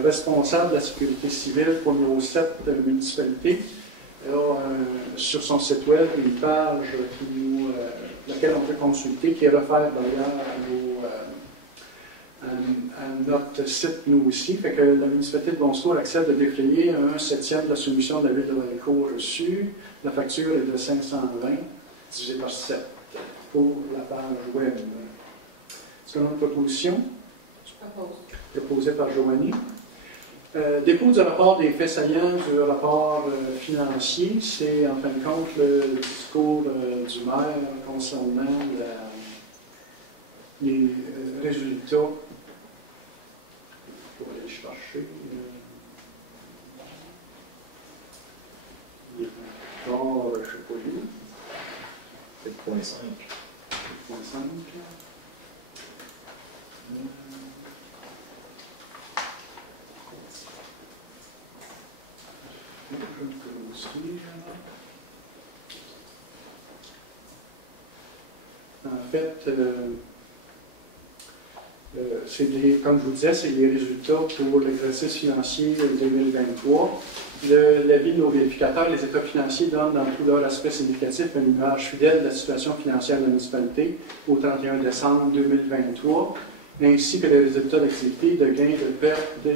responsable de la sécurité civile pour nos 7 municipalités, a sur son site web une page laquelle on peut consulter, qui est refaite d'ailleurs à notre site, nous aussi. Fait que la municipalité de Bonsecours accepte de défrayer 1/7 de la soumission de la ville de Valcourt reçue. La facture est de 520 divisé par 7 pour la page web. Est-ce qu'on a une proposition? Je propose. Proposée par Joanie. Dépôt du rapport des faits saillants du rapport financier, c'est en fin de compte le discours du maire concernant les résultats. Je vais aller chercher. Rapport, je ne sais pas où. 7.5. 7.5. En fait, comme je vous disais, c'est les résultats pour l'exercice financier 2023. L'avis de nos vérificateurs, les états financiers donnent dans tous leurs aspects significatifs une image fidèle de la situation financière de la municipalité au 31 décembre 2023, ainsi que les résultats d'activité, de gains, de pertes, de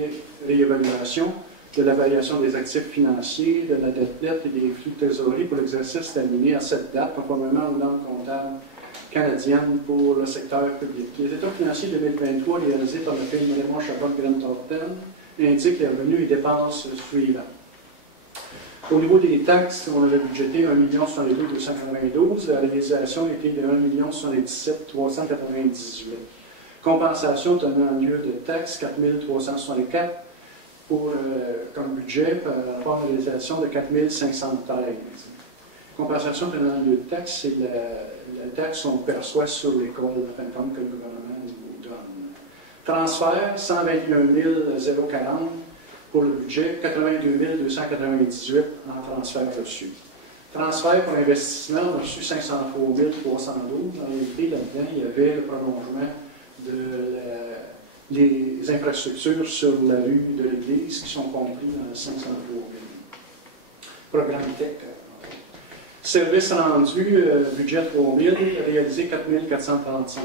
réévaluation, de la variation des actifs financiers, de la dette nette et des flux de trésorerie pour l'exercice terminé à cette date, conformément aux normes comptables canadiennes pour le secteur public. Les états financiers 2023 réalisés par la firme Raymond Chabot Grant Thornton indiquent les revenus et dépenses suivants. Au niveau des taxes, on avait budgété 1 62 292. La réalisation était de 1 77 398. Compensation tenant lieu de taxes 4 364 comme budget par rapport à la réalisation de 4 513. Compensation tenant lieu de taxes, c'est la taxe qu'on perçoit sur l'école, en fin de compte, que le gouvernement nous donne. Transfert 121 040 pour le budget, 82 298 en transfert reçu. Transfert pour investissement, on a reçu 503 312. En réalité, là-dedans, il y avait le prolongement des infrastructures sur la rue de l'Église qui sont compris dans 503 000. Programme TEC. Service rendu, budget 3 000, réalisé 4 435.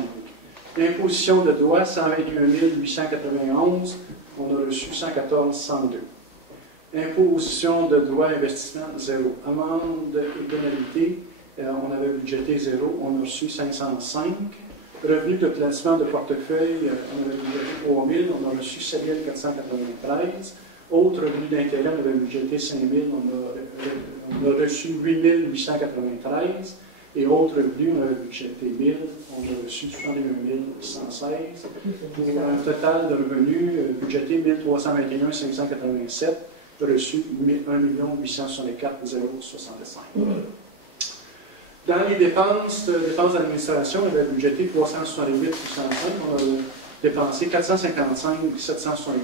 Imposition de droits, 121 891. On a reçu 114 102. Imposition de droits investissement, 0. Amende et pénalité, on avait budgété 0. On a reçu 505. Revenus de placement de portefeuille, on avait budgété 3 000. On a reçu 7 493. Autres revenus d'intérêt, on avait budgété 5 000. On a reçu 8 893. Et autres revenus, on avait budgété 1 000, on a reçu 61 116. Pour un total de revenus budgété 1 321 587, reçu 1 864 065. Dans les dépenses d'administration, on avait budgété 368 805, on a dépensé 455 775.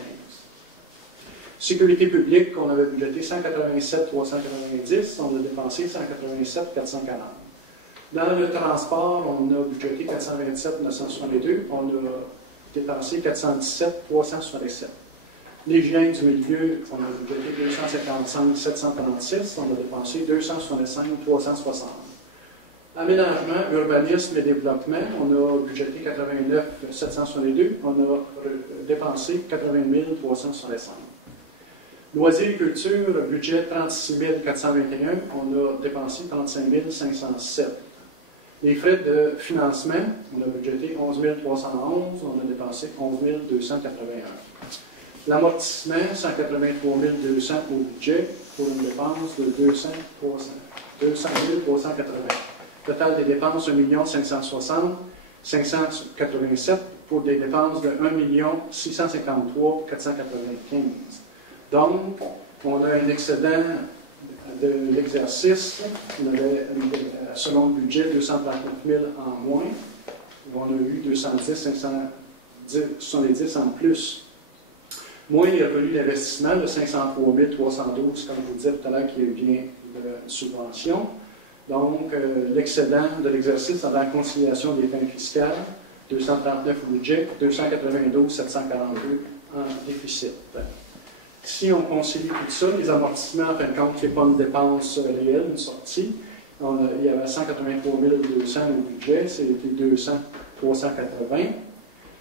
Sécurité publique, on avait budgété 187 390, on a dépensé 187 440. Dans le transport, on a budgété 427 962, on a dépensé 417 367. L'hygiène du milieu, on a budgété 255 736, on a dépensé 265 360. Aménagement, urbanisme et développement, on a budgété 89 762, on a dépensé 80 365. Loisirs et culture, budget 36 421, on a dépensé 35 507. Les frais de financement, on a budgété 11 311, on a dépensé 11 281. L'amortissement, 183 200 au budget, pour une dépense de 200 380. Total des dépenses, 1 560 587 pour des dépenses de 1 653 495. Donc, on a un excédent de l'exercice. On avait, selon le budget, 239 000 en moins. On a eu 210 570 en plus. Moins, il y a eu l'investissement de 503 312, comme je vous disais tout à l'heure, qui vient de subvention. Donc, l'excédent de l'exercice dans la conciliation des fins fiscales, 239 au budget, 292 742 en déficit. Si on concilie tout ça, les amortissements, en fin de compte, ce n'est pas une dépense réelle, une sortie. Il y avait 183 200 au budget, c'était 200 380.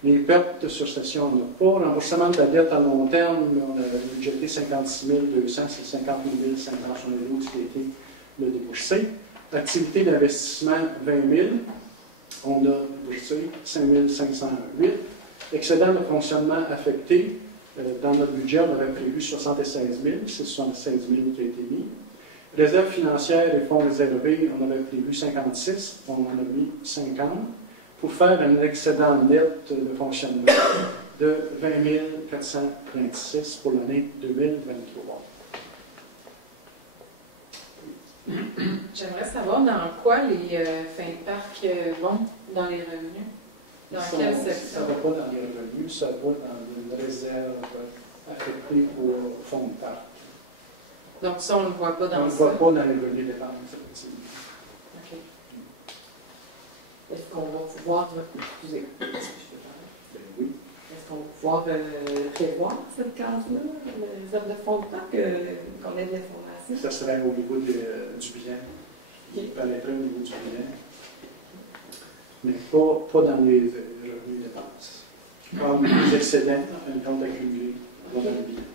Les pertes sur session, on n'a pas. Remboursement de la dette à long terme, on a budgété 56 200, c'est 58 572 qui a été le déboursé. Activité d'investissement, 20 000. On a déboursé 5 508. Excédent de fonctionnement affecté, dans notre budget, on avait prévu 76 000. C'est 76 000 qui a été mis. Réserve financière et fonds réservés, on avait prévu 56. On en a mis 50. Pour faire un excédent net de fonctionnement de 20 426 pour l'année 2023. J'aimerais savoir dans quoi les fins de parc vont dans les revenus. Dans quelle section? Ça ne va pas dans les revenus, ça va dans une réserve affectée pour fonds de parc. Donc ça, on ne le voit pas dans ça? On ne le voit pas dans les revenus dépenses, effectivement. OK. Est-ce qu'on va pouvoir, excusez, Ben oui. est-ce qu'on va pouvoir prévoir cette case-là, la réserve de fonds de parc, qu'on ait de l'information? Ça serait au niveau du bilan. Il paraîtrait au niveau du bilan. Mais pas dans les revenus dépenses. Comme les excédents, en fin de compte, accumulés dans le bilan.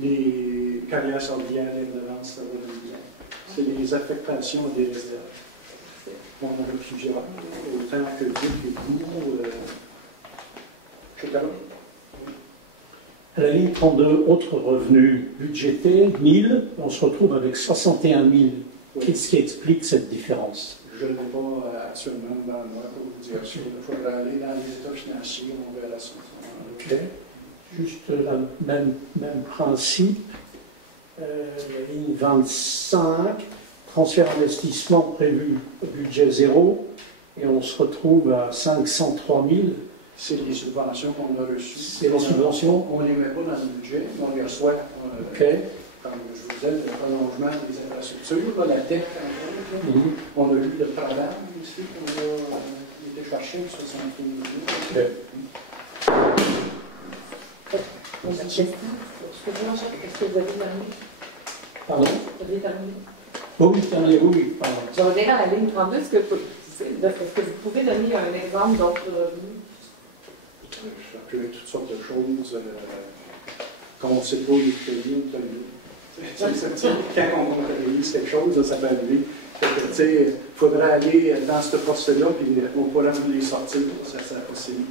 Les carrières sordières, les redevances, ça va dans le bilan. C'est les affectations des réserves. On en a plusieurs, autant que Dieu, que vous, etc. À la ligne 32, autres revenus budgétés, 1000, on se retrouve avec 61 000. Oui. Qu'est-ce qui explique cette différence? Je ne l'ai pas actuellement dans moi pour vous dire ça. Il faudra aller dans les états financiers, on verra ça. OK. Juste le même principe. La ligne 25, transfert investissement prévu, budget 0, et on se retrouve à 503 000. C'est les subventions qu'on a reçues. C'est les subventions? On ne les met pas dans le budget, mais on les reçoit. OK. Comme je vous disais, le prolongement des infrastructures, là, la tech, on a eu le travail aussi qu'on a été chercher, 60 000. OK. On a une question. Excusez-moi, est-ce que vous avez terminé? Pardon? Vous avez terminé? Oui, terminé, oui, pardon. Je reviens à la ligne 32. Est-ce que vous pouvez donner un exemple d'autres revenus? Ça peut être toutes sortes de choses. Quand on ne sait pas où il quand on comptabilise quelque chose, ça peut arriver. Il faudrait aller dans ce poste-là, puis on pourrait les sortir. Ça possible.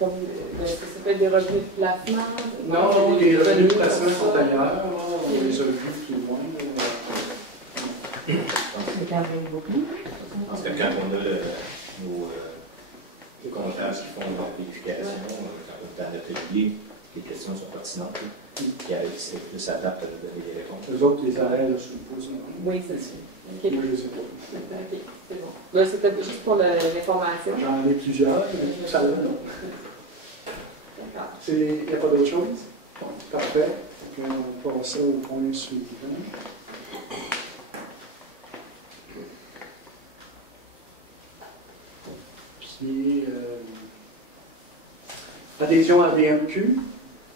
Est-ce que ça peut être des revenus de placement? Non, les revenus de placement sont ailleurs. On les a vus plus loin. C'est quand même beaucoup. Parce que quand on a nos comptables qui font leur vérification, dans l'atelier, les questions sont pertinentes, qui s'adaptent à nous donner des réponses. Les autres, les arrêts, là, sous le pouce. Oui, c'est sûr. Oui, je ne sais pas. OK, c'est bon. Là, c'était juste pour l'information. J'en ai plusieurs, mais ça va. D'accord. Il n'y a pas d'autre chose? Bon, parfait. Donc, on passe au point suivant. Puis, Adhésion à l'ADMQ.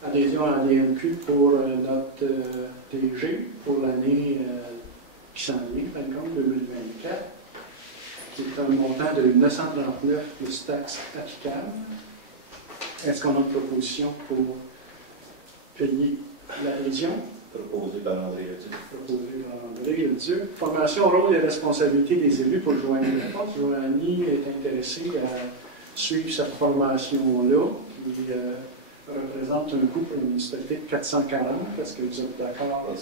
Adhésion à l'ADMQ pour notre DG pour l'année qui s'en vient, par exemple, 2024, qui est un montant de 939 plus taxes applicables. Est-ce qu'on a une proposition pour payer l'adhésion? Proposé par André Leduc. Proposé par André Leduc. Formation, rôle et responsabilité des élus pour Joanie Laporte. Joanie est intéressée à suivre cette formation-là. Il représente un coût pour une municipalité de 440. Est-ce que vous êtes d'accord?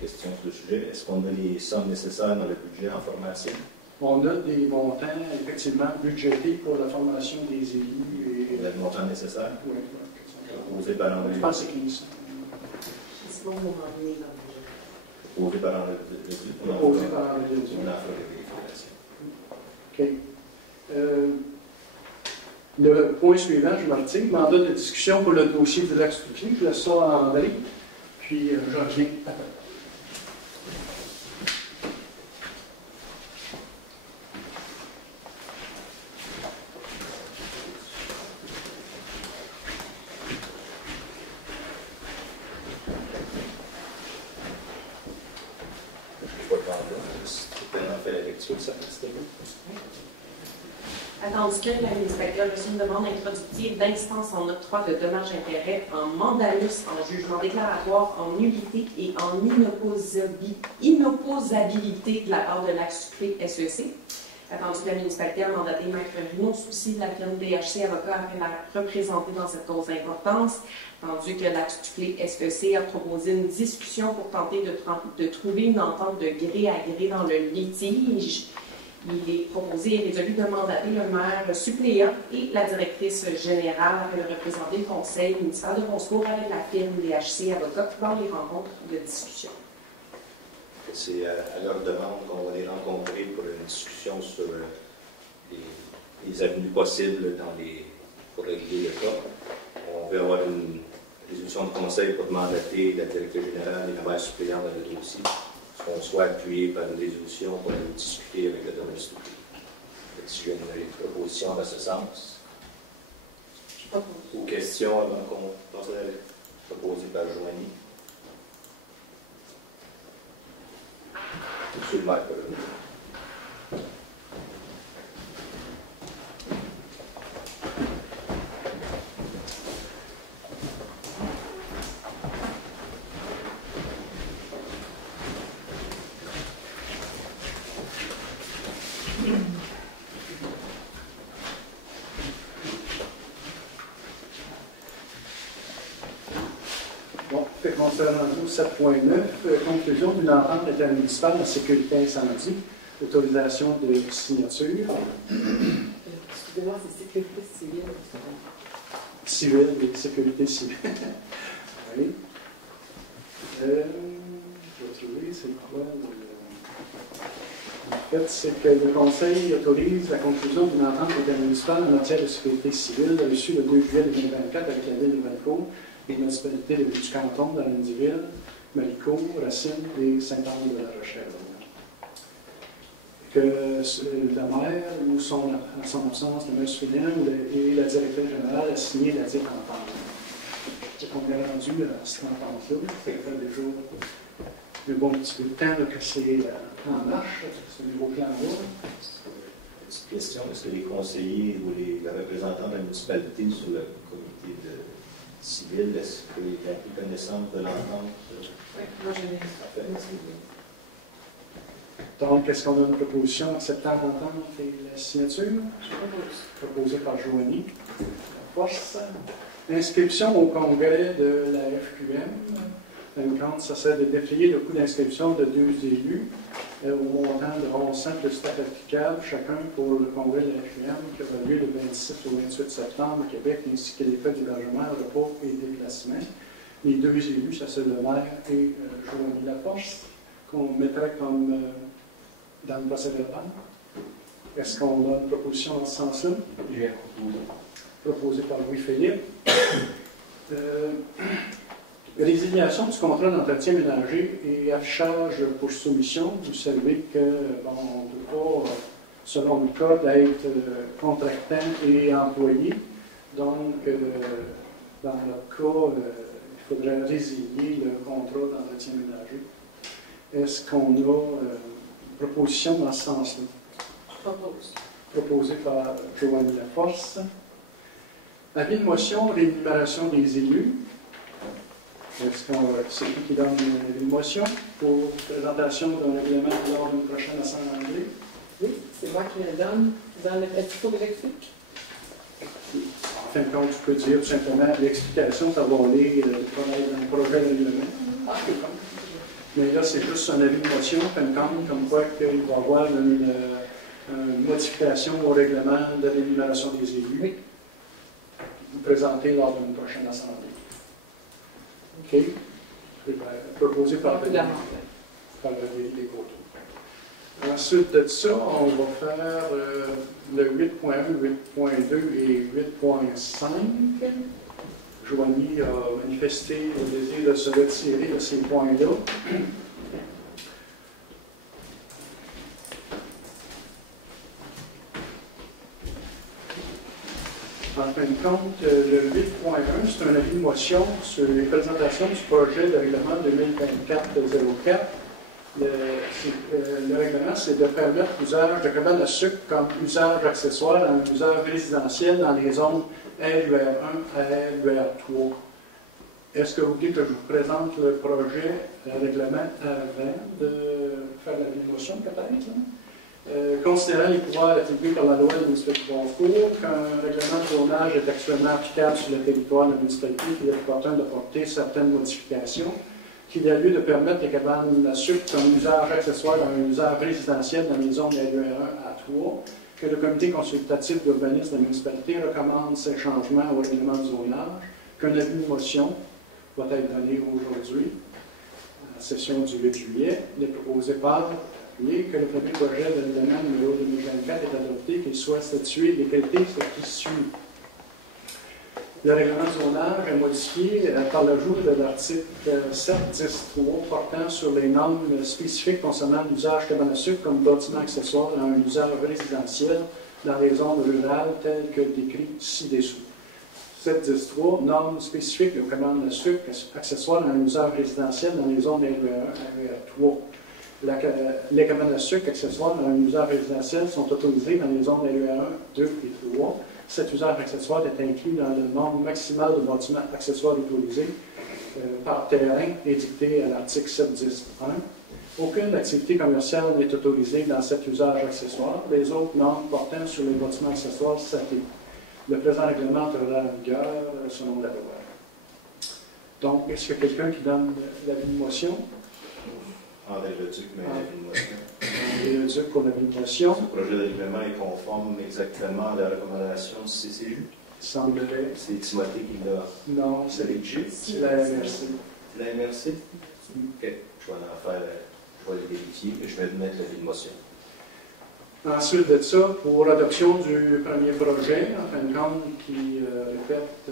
Question sur le sujet. Est-ce qu'on a les sommes nécessaires dans le budget en formation? On a des montants, effectivement, budgétés pour la formation des élus. Et... On a le montant nécessaire? Oui. Proposé par André Leduc. Je pense que c'est 1500. Proposé par André Leduc. Proposé par André Leduc. On a fait des vérifications. OK. Le point suivant, je me retire. Mandat de discussion pour le dossier de l'ex-Touquet. Je laisse ça à André. Puis, je reviens après. Tandis que l'inspecteur reçu une demande introductive d'instance en octroi de dommages-intérêts en mandamus, en jugement déclaratoire, en nullité et en inopposabilité de la part de l'AQP SEC. Tandis que l'inspecteur a mandaté Maître Rino Soucy de la firme DHC Avocat afin de la représenter dans cette cause d'importance, tandis que l'AQP SEC a proposé une discussion pour tenter de trouver une entente de gré à gré dans le litige. Il est proposé et résolu de mandater le maire suppléant et la directrice générale afin de représenter le conseil municipal de Bon-Secours avec la firme DHC Avocat dans les rencontres de discussion. C'est à leur demande qu'on va les rencontrer pour une discussion sur les avenues possibles pour régler le cas. On veut avoir une résolution de conseil pour mandater la directrice générale et la maire suppléante dans le dossier. Qu'on soit appuyé par une résolution pour aller discuter avec le domaine public. Si j'ai une proposition dans ce sens. Ou questions avant qu'on passe à la proposée par Joanie. Monsieur le maire. Concernant 7.9, conclusion d'une entente intermunicipale en sécurité incendie, autorisation de signature. Excusez-moi, c'est sécurité civile. Civile, oui, sécurité civile. Oui. Je vais trouver, c'est quoi En fait, c'est que le Conseil autorise la conclusion d'une entente intermunicipale en matière de sécurité civile reçue le 2 juillet 2024 avec la ville de Valcourt, les municipalités du canton, d'Alendyville, Maricourt, Racine et Saint-Anne de la Rochelle. Que la maire, ou en son absence, le maire suppléant et la directrice générale a signé la dite entente. C'est qu'on est rendu à cette entente-là. Ça fait déjà un bon petit peu de temps là, que c'est en marche, c'est un nouveau plan-là. Petite question, est-ce que les conseillers ou les représentants de la municipalité sur le comité civil, est-ce qu'ils ont pris connaissance de l'entente? Oui, moi je l'ai. Donc, est-ce qu'on a une proposition acceptant l'entente et la signature? Proposée par Joanie. La force. Inscription au congrès de la FQM. Ça serait de déplier le coût d'inscription de 2 élus au montant de 1100 plus taxes applicables, chacun pour le congrès de la FQM qui aura lieu le 26 au 28 septembre au Québec, ainsi que les frais d'hébergement, repos et déplacement. Les 2 élus, ça serait le maire et Joanie Laforce, qu'on mettrait comme dans le procès-verbal. Est-ce qu'on a une proposition dans ce sens-là? J'ai proposé. Proposée par Louis-Philippe. Résiliation du contrat d'entretien ménager et affichage pour soumission. Vous savez que, bon, on ne peut pas, selon le code, être contractant et employé. Donc, dans notre cas, il faudrait résilier le contrat d'entretien ménager. Est-ce qu'on a une proposition dans ce sens-là? Je propose. Proposée par Joanne Laforce. Avis de motion, rémunération des élus. Est-ce qu'on c'est qui donne un avis de motion pour présentation d'un règlement lors d'une prochaine assemblée? Oui, c'est moi qui le donne. Est-ce qu'il faut que j'explique? En fin de compte, tu peux dire tout simplement l'explication, ça va aller dans le projet de règlement. Ah, c'est bon. Mais là, c'est juste un avis de motion, en fin de compte, comme quoi qu'il va y avoir une modification au règlement de rémunération des élus. Oui. Présentée lors d'une prochaine assemblée. OK. Proposé par les Côteaux. Ensuite de ça, on va faire le 8.1, 8.2 et 8.5. Joanie a manifesté le désir de se retirer de ces points-là. En fin de compte, le 8.1, c'est un avis de motion sur les présentations du projet de règlement 2024-04. Le règlement, c'est de permettre l'usage de cabanes à sucre comme usage accessoire dans l'usage résidentiel dans les zones LUR1 à LUR3. Est-ce que vous voulez que je vous présente le projet règlement avant de faire la motion, peut-être? Considérant les pouvoirs attribués par la loi de municipalité de Beausecours, qu'un règlement de zonage est actuellement applicable sur le territoire de la municipalité, il est opportun d'apporter certaines modifications, qu'il y a lieu de permettre les cabanes à sucre comme usage accessoire dans un usage résidentiel dans les zones LUR1 à 3, que le comité consultatif d'urbanisme de la municipalité recommande ces changements au règlement de zonage, qu'un avis de motion va être donné aujourd'hui, à la session du 8 juillet, il est proposé par que le premier projet de règlement numéro 2024 est adopté, qu'il soit statué des qualités qui suivent. Le règlement de zonage est modifié par l'ajout de l'article 7.10.3 portant sur les normes spécifiques concernant l'usage cabane à sucre comme bâtiment accessoire dans un usage résidentiel dans les zones rurales telles que décrit ci-dessous. 7.10.3, normes spécifiques de cabane à sucre accessoire dans un usage résidentiel dans les zones RER 3. Les cabanes à sucre accessoires dans un usage résidentiel sont autorisées dans les zones LUR1, 2 et 3. Cet usage accessoire est inclus dans le nombre maximal de bâtiments accessoires autorisés par terrain édicté à l'article 7.10.1. Aucune activité commerciale n'est autorisée dans cet usage accessoire. Les autres normes portant sur les bâtiments accessoires s'appliquent. Le présent règlement entrera en vigueur selon la loi. Donc, est-ce qu'il y a quelqu'un qui donne l'avis de motion? André Leduc, mais l'avis de motion. André Leduc pour l'avis de motion. Ce projet de règlement est conforme exactement à la recommandation du CCU. Semblerait. C'est Timothée qui l'a. Non, c'est c'est la MRC. La MRC? OK. Je vais en faire, je vais le vérifier, et je vais mettre l'avis de motion. Ensuite de ça, pour l'adoption du premier projet, en fin de compte, qui répète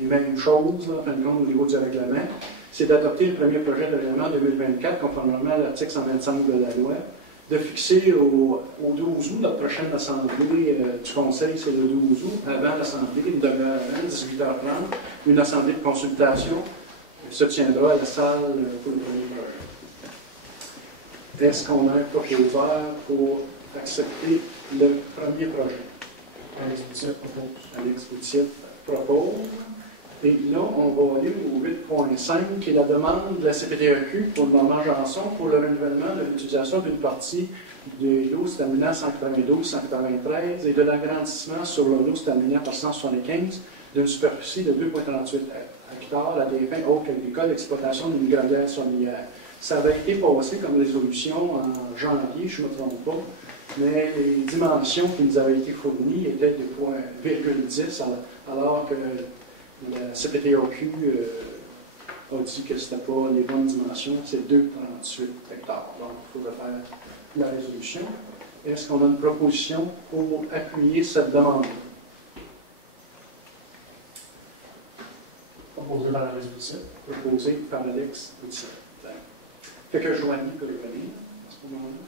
les mêmes choses, en fin de compte, au niveau du règlement, c'est d'adopter le premier projet de règlement 2024, conformément à l'article 125 de la loi, de fixer au 12 août, notre prochaine assemblée du Conseil, c'est le 12 août, avant l'assemblée, une demi-heure avant, 18h30, une assemblée de consultation se tiendra à la salle pour le premier projet. Est-ce qu'on a un proposeur pour accepter le premier projet? Alex Boutier propose. Alex Boutier propose. Et là, on va aller au 8.5, qui est la demande de la CPDEQ pour le moment Janson pour le renouvellement de l'utilisation d'une partie des lots staminants 192-193 et de l'agrandissement sur le lot staminant par 175 d'une superficie de 2,38 hectares à des fins autres agricoles d'exploitation d'une gravière saunière. Ça avait été passé comme résolution en janvier, je ne me trompe pas, mais les dimensions qui nous avaient été fournies étaient de 0,10, alors que la CPTAQ a dit que ce n'était pas les bonnes dimensions, c'est 2,38 hectares. Donc, il faudrait faire la résolution. Est-ce qu'on a une proposition pour appuyer cette demande? Proposé par Alex Boutier. Proposé par Alex Boutier. Fait que Joanie peut revenir à ce moment-là.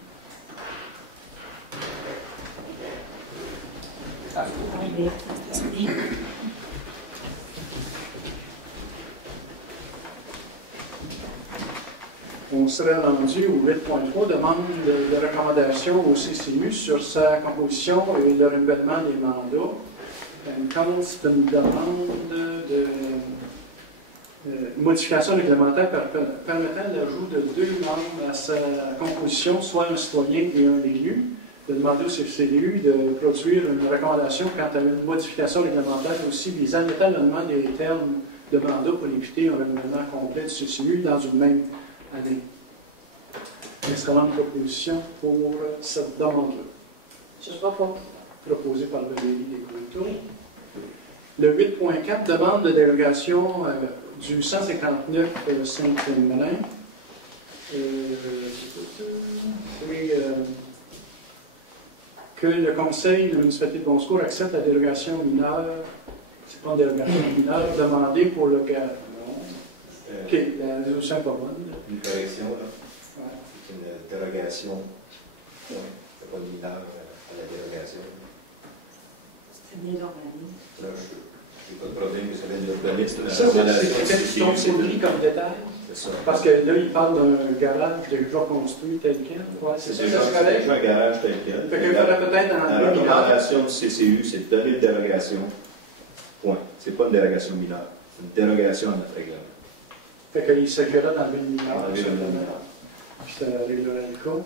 On serait rendu au 8.3, demande de recommandation au CCU sur sa composition et le renouvellement des mandats. C'est une demande de modification réglementaire permettant l'ajout de 2 membres à sa composition, soit un citoyen et un élu. De demander au CCU de produire une recommandation quant à une modification réglementaire aussi visant l'étalonnement des termes de mandat pour éviter un renouvellement complet du CCU dans une même année. Excellente proposition pour cette demande-là. Je propose. Proposée par le délit des Coultons. Le 8.4, demande de dérogation du 159 Saint-Féminin. Que le Conseil de la municipalité de Bon Secours accepte la dérogation mineure, c'est pas une dérogation mineure, demandée pour le gaz. OK, la résolution n'est pas bonne. Une correction, là. Ouais. C'est une dérogation. Ouais. C'est pas une mineure à la dérogation. C'est bien d'organisme. Là, je n'ai pas de problème, parce que l'urbanisme, ça, c'est pris comme détail. C'est ça. Parce que là, il parle d'un garage déjà construit tel quel. Ouais, c'est déjà un garage tel quel. Fait qu'il faudrait peut-être en la recommandation du CCU, c'est de donner une dérogation. Point. C'est pas une dérogation mineure. C'est une dérogation à notre règlement. Fait qu'il s'agirait d'enlever une mineure. Puis ça réglerait le cas.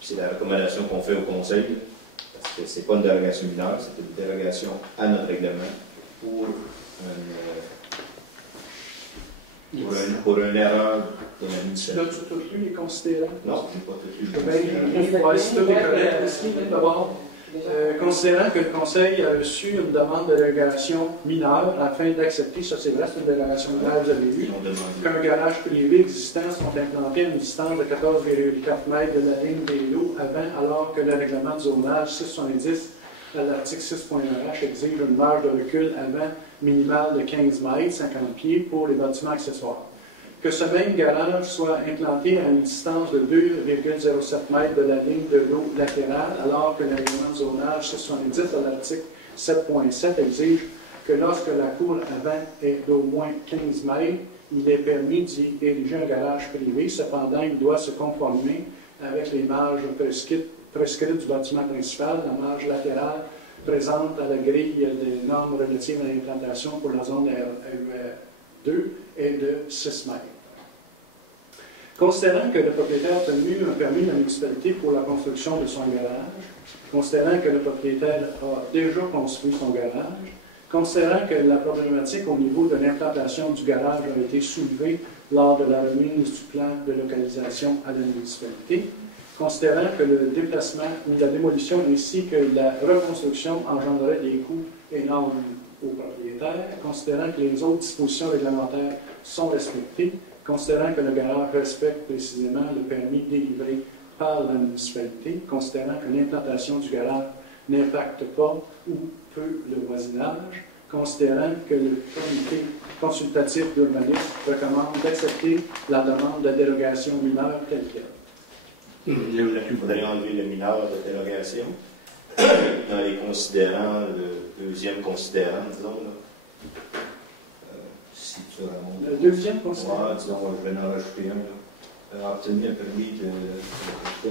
C'est la recommandation qu'on fait au Conseil. Parce que c'est pas une dérogation mineure, c'est une dérogation à notre règlement pour une erreur de la municipalité. Là, tu as lu les considérants? Non, je n'ai pas tout lu. Si tout est correct, d'abord, considérant que le Conseil a reçu une demande de dérogation mineure afin d'accepter, ça c'est vrai, c'est une dérogation mineure, vous avez vu, qu'un garage privé existant sont implantés à une distance de 14,4 mètres de la ligne des lots avant, alors que le règlement de zonage 670 à l'article 6.1H exige une marge de recul avant minimale de 15 mètres, 50 pieds pour les bâtiments accessoires. Que ce même garage soit implanté à une distance de 2,07 mètres de la ligne de l'eau latérale, alors que le règlement de zonage 670 à l'article 7.7 exige que lorsque la cour avant est d'au moins 15 mètres, il est permis d'y ériger un garage privé. Cependant, il doit se conformer avec les marges prescrites du bâtiment principal. La marge latérale présente à la grille des normes relatives à l'implantation pour la zone RE2 est de 6 mètres. Considérant que le propriétaire a obtenu un permis de la municipalité pour la construction de son garage, considérant que le propriétaire a déjà construit son garage, considérant que la problématique au niveau de l'implantation du garage a été soulevée lors de la remise du plan de localisation à la municipalité, considérant que le déplacement ou la démolition ainsi que la reconstruction engendrerait des coûts énormes au propriétaire, considérant que les autres dispositions réglementaires sont respectées, considérant que le garage respecte précisément le permis délivré par la municipalité, considérant que l'implantation du garage n'impacte pas ou peu le voisinage, considérant que le comité consultatif d'urbanisme recommande d'accepter la demande de dérogation mineure telle qu'elle. Il faudrait enlever le mineur de dérogation dans les considérants, le deuxième considérant, disons. Là. Si tu remontes. Le deuxième considérant? Ouais, disons, je vais en rajouter un. Là. Obtenir un permis de.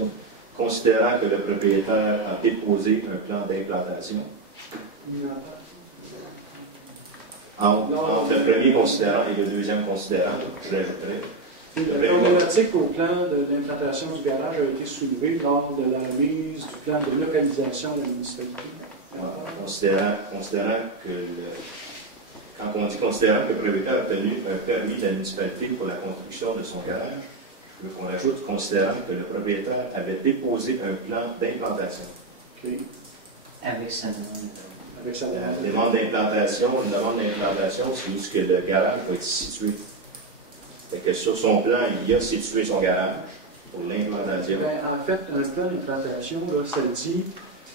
Considérant que le propriétaire a déposé un plan d'implantation. Entre le premier considérant et le deuxième considérant, je l'ajouterai. La problématique au plan de l'implantation du garage a été soulevée lors de la remise du plan de localisation de la municipalité. Considérant que quand on dit considérant que le propriétaire a obtenu un permis de la municipalité pour la construction de son garage, je veux qu'on ajoute considérant que le propriétaire avait déposé un plan d'implantation. Okay. Avec sa demande. Avec sa demande d'implantation, une demande d'implantation, c'est où que le garage va être situé. Fait que sur son plan, il a situé son garage pour l'implantation. En fait, un plan d'implantation, ça dit,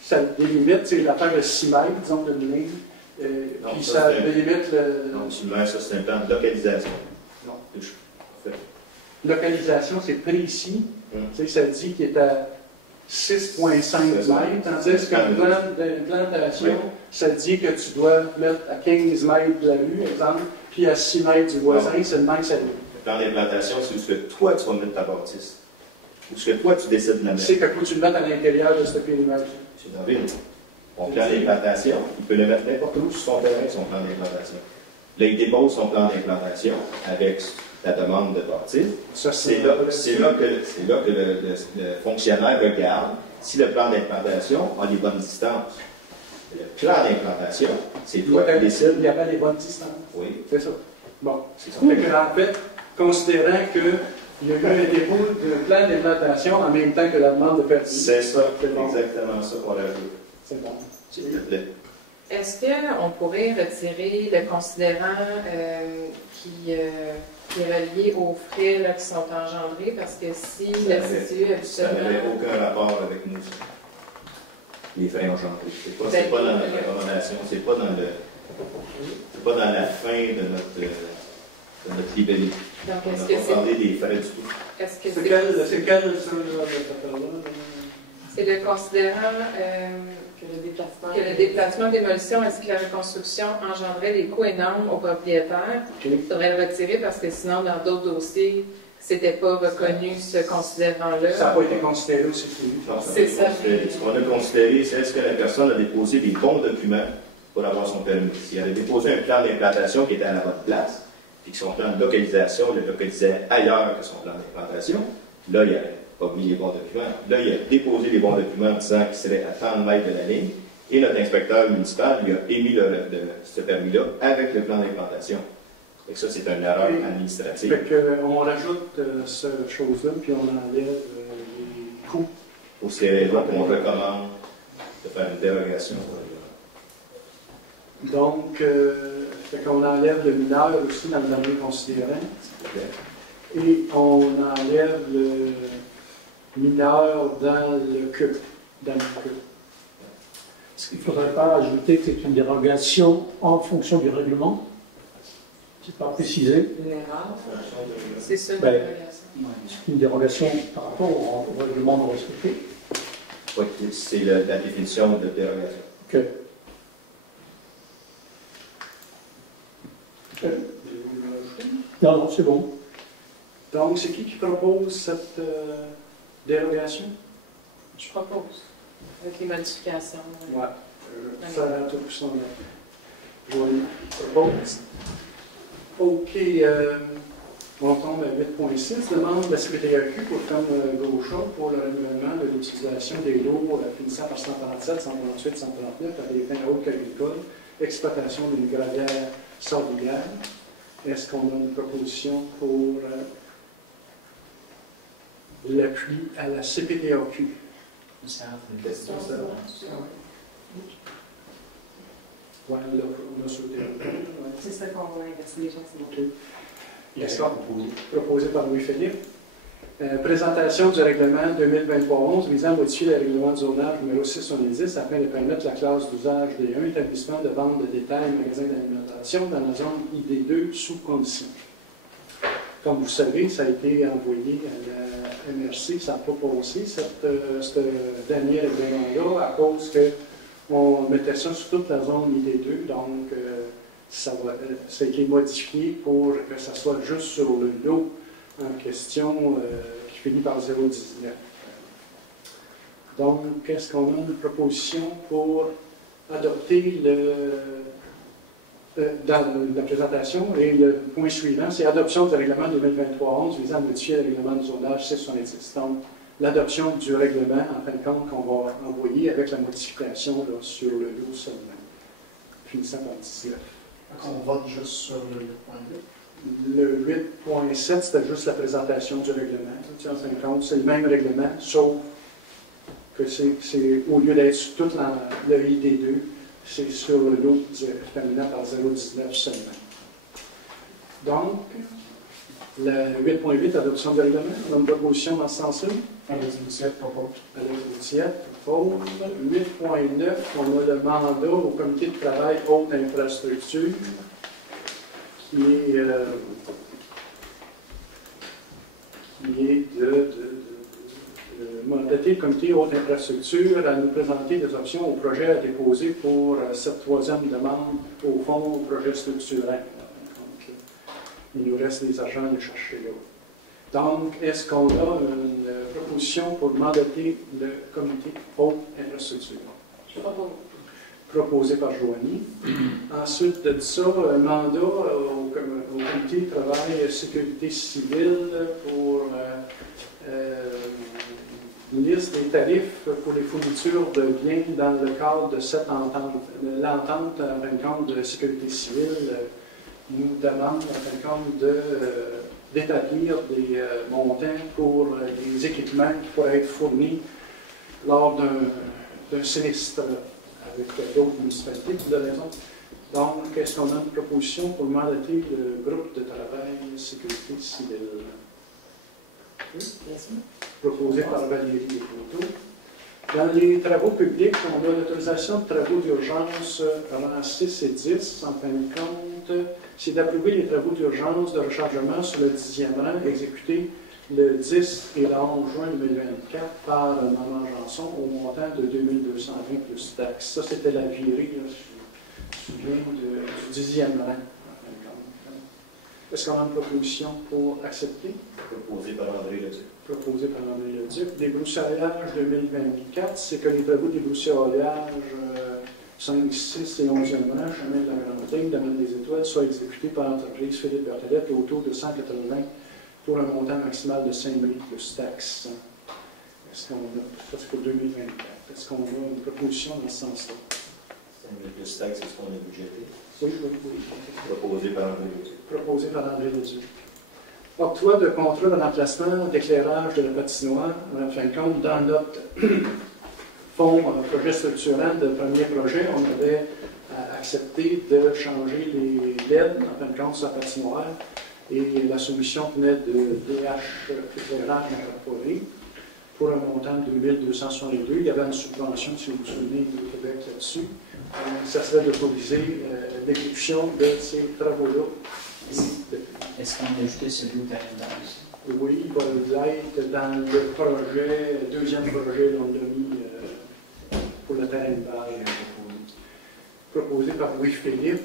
ça délimite, c'est l'affaire de 6 mètres, disons, de ligne, puis ça délimite le... Non, ça c'est un plan de localisation. Non. En fait. Localisation, c'est précis. Ça dit qu'il est à 6,5 mètres, tandis qu'un plan d'implantation, ça dit que tu dois mettre à 15 mètres de la rue, exemple, puis à 6 mètres du voisin, c'est le même que ça dit. Le plan d'implantation, c'est où ce que toi, tu vas mettre ta bâtisse. Où ce que toi, tu décides de la mettre. C'est que faut que tu le mettes à l'intérieur de ce périmètre. C'est dans la ville. Son plan d'implantation, il peut le mettre n'importe où sur son terrain, son plan d'implantation. Là, il dépose son plan d'implantation avec la demande de bâtisse. C'est là que le fonctionnaire regarde si le plan d'implantation a les bonnes distances. Le plan d'implantation, c'est toi qui décides. Il y avait les bonnes distances. Oui. C'est ça. Bon. C'est ça. En fait, considérant qu'il y a eu un dépôt de plan d'implantation en même temps que la demande de permis. C'est ça, exactement ça qu'on a vu. C'est bon. S'il te plaît. Est-ce qu'on pourrait retirer le considérant qui est relié aux frais là, qui sont engendrés? Parce que si la CCE ça n'avait aucun rapport avec nous. Les frais engendrés. C'est pas dans notre recommandation, c'est pas dans la fin de notre libellé. Donc, on n'a pas parlé des frais du tout. Est-ce que c'est quel c'est le considérant que le déplacement, démolition ainsi que la reconstruction engendrait des coûts énormes aux propriétaires. Il faudrait le retirer parce que sinon, dans d'autres dossiers, c'était pas reconnu ce considérant-là. Ça n'a pas été considéré aussi. C'est ça. Ce qu'on a considéré, c'est est-ce que la personne a déposé des bons documents pour avoir son permis. Si elle a déposé un plan d'implantation qui était à la bonne place, puis que son plan de localisation le localisait ailleurs que son plan d'implantation, là, il n'avait pas mis les bons documents. Là, il a déposé les bons documents en disant qu'il serait à 30 mètres de la ligne, et notre inspecteur municipal lui a émis ce permis-là avec le plan d'implantation. Et ça, c'est une erreur administrative. Fait qu'on rajoute cette chose-là, puis on enlève les coûts. Pour ces raisons qu'on recommande de faire une dérogation. Donc, fait qu'on enlève le mineur aussi dans le dernier considérant. Et on enlève le mineur dans le queue. Est-ce qu'il ne faudrait pas ajouter que c'est une dérogation en fonction du règlement? C'est pas précisé. Une erreur. C'est ça, une dérogation. C'est une dérogation par rapport au règlement de respecter. Oui, c'est la définition de dérogation. OK. Non, c'est bon. Donc, c'est qui propose cette dérogation? Je propose. Avec les modifications. Oui. Ça a tout son je propose. OK. On tombe à 8.6. Demande de la CPTAQ pour Tom Gauchon pour le renouvellement de l'utilisation des lots finissant par 137, 138, 139 à des fins hautes agricoles, exploitation d'une gravière sablière. Est-ce qu'on a une proposition pour l'appui à la CPTAQ? Une question, ça. Oui, on a sauté. C'est ça qu'on va investiguer, c'est bon. D'accord. Proposé par Louis-Philippe. Présentation du règlement 2023-11 visant à modifier le règlement de zonage numéro 670 afin de permettre la classe d'usage des 1 établissement de vente de détail, magasin d'alimentation dans la zone ID2 sous condition. Comme vous savez, ça a été envoyé à la MRC, ça n'a pas passé, ce dernier règlement-là, à cause qu'on mettait ça sur toute la zone ID2, donc ça a été modifié pour que ça soit juste sur le lot en question qui finit par 0,19. Donc, est-ce qu'on a une proposition pour adopter dans la présentation? Et le point suivant, c'est adoption du règlement 2023-11 visant à modifier le règlement de zonage 670. Donc, l'adoption du règlement, en fin de compte, qu'on va envoyer avec la modification là, sur le lot seulement, finissant par 19. On vote juste sur le 8.8. Le 8.7, c'était juste la présentation du règlement. En fin de compte, c'est le même règlement, sauf que c'est au lieu d'être sur toute le ID2, c'est sur le lot terminant par 0,19 seulement. Donc, le 8.8, adoption du règlement, on a une proposition dans ce sens-là. Alex Boutiette propose. Alex Boutiette propose. 8.9, on a le mandat au comité de travail haute infrastructure qui est de mandater le comité haute infrastructure à nous présenter des options au projet à déposer pour cette troisième demande au fond au projet structurel. Donc, il nous reste des argents à aller chercher là. Donc, est-ce qu'on a une proposition pour mandater le comité haute infrastructure? Je propose. Proposé par Joanie. Ensuite de ça, mandat au comité de travail sécurité civile pour une liste des tarifs pour les fournitures de biens dans le cadre de cette entente. L'entente, en fin de compte, de sécurité civile nous demande, en fin de compte, d'établir des montants pour les équipements qui pourraient être fournis lors d'un sinistre avec d'autres municipalités, pour des raisons. Donc, est-ce qu'on a une proposition pour mandater le groupe de travail sécurité civile? Oui. Proposé par Valérie Descoteaux. Dans les travaux publics, on a l'autorisation de travaux d'urgence rang 6 et 10. En fin de compte, c'est d'approuver les travaux d'urgence de rechargement sur le 10e rang exécutés le 10 et le 11 juin 2024 par Maman Janson au montant de 2220 plus taxes. Ça, c'était la virée, là, je me souviens, du 10e rang. Est-ce qu'on a une proposition pour accepter? Proposé par André Leduc. Proposé par André Leduc. Débroussaillage 2024, c'est que les travaux de débroussaillage 5, 6 et 11e rang, chemin de la Grande Ligne, domaine des Étoiles, soient exécutés par l'entreprise Philippe Berthelette au taux de 180 pour un montant maximal de 5 000 plus taxes. Est-ce qu'on a, ça c'est pour 2024, est-ce qu'on a une proposition dans ce sens-là? 5 000 plus taxes, est-ce qu'on a budgété? Oui, oui, oui. Proposé par André Leduc. Proposé par André Leduc. Octroi de contrat de remplacement d'éclairage de la patinoire, en fin de compte, dans notre fonds projet structurel de premier projet, on avait accepté de changer les LED, en fin de compte, sur la patinoire, et la solution venait de DH Éclairage Incorporé pour un montant de 2262. Il y avait une subvention, si vous vous souvenez, du Québec là-dessus. Ça serait d'autoriser l'exécution de ces travaux-là. Est-ce qu'on a ajouté celui au terrain Oui, il va être dans le projet, deuxième projet, on l'a mis pour le terrain de base. Proposé par Louis-Philippe.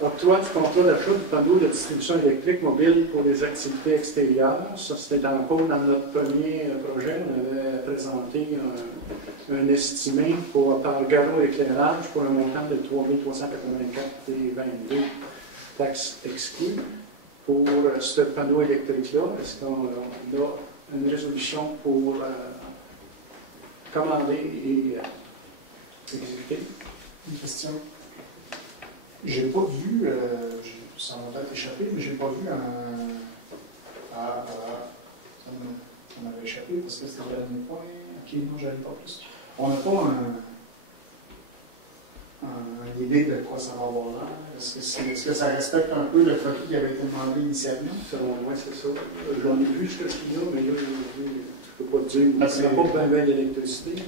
Octroi du contrat d'achat du panneau de distribution électrique mobile pour les activités extérieures. Ça, c'était en cours dans notre premier projet. On avait présenté un estimé par Garo Éclairage pour un montant de 3 384 et 22 taxes exclues. Pour ce panneau électrique-là, est-ce qu'on a une résolution pour commander et exécuter? Une question. J'ai pas vu, ça m'a peut-être échappé, mais j'ai pas vu ça m'avait échappé parce que c'était le dernier point. Ok, non, j'allais pas plus. On n'a pas une idée de quoi ça va avoir l'air. Est-ce que ça respecte un peu le croquis qui avait été demandé initialement? Selon moi, c'est ça. J'en ai vu ce croquis-là, mais là, je ne peux pas te dire. Ça n'a pas bien d'électricité.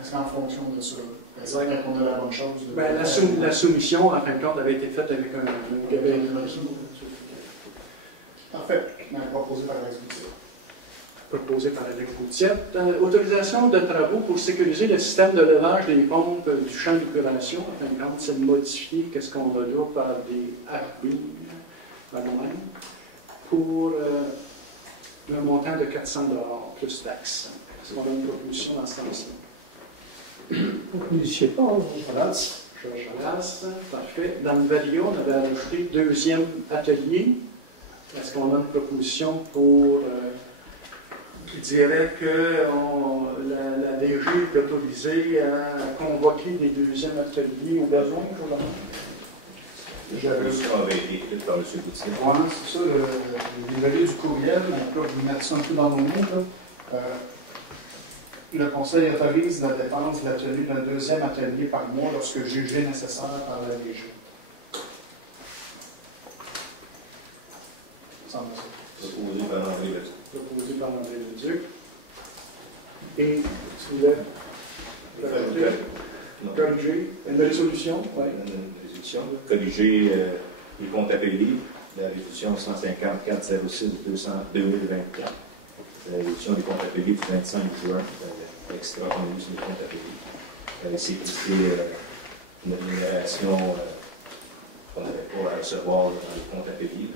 Est-ce qu'en fonction de ça, est-ce qu'on a la bonne chose? La soumission, en fin de compte, avait été faite avec un gabarit. Parfait. Proposé par l'exécutif. Proposé par l'exécutif. Autorisation de travaux pour sécuriser le système de levage des pompes du champ d'épuration. En fin de compte, c'est de modifier ce qu'on a là par des RB, pour un montant de 400 $ plus taxes. Est-ce qu'on a une proposition dans ce sens-là? Proposition. Georges Halas, parfait. Dans le Valio, on avait ajouté deuxième atelier. Est-ce qu'on a une proposition pour. Qui dirait que la DG est autorisée à convoquer des deuxièmes ateliers au besoin, J'avais aussi été écrit par M. Boutier. Oui, c'est ça, l'évalué du courriel, on peut remettre ça un peu dans nos mots. Le Conseil autorise la dépense de la tenue d'un deuxième atelier par mois lorsque jugé nécessaire par la DG. Proposé par André Leduc. Proposé par André Leduc. Et tu voulais corriger une résolution? Oui. Une résolution. Corriger les comptes à payer, la résolution 154-06-2024. l'édition des comptes à payer du 25 juin, l'extra qu'on a eu sur les comptes à payer. C'est une rémunération qu'on n'avait pas à recevoir dans les comptes à payer.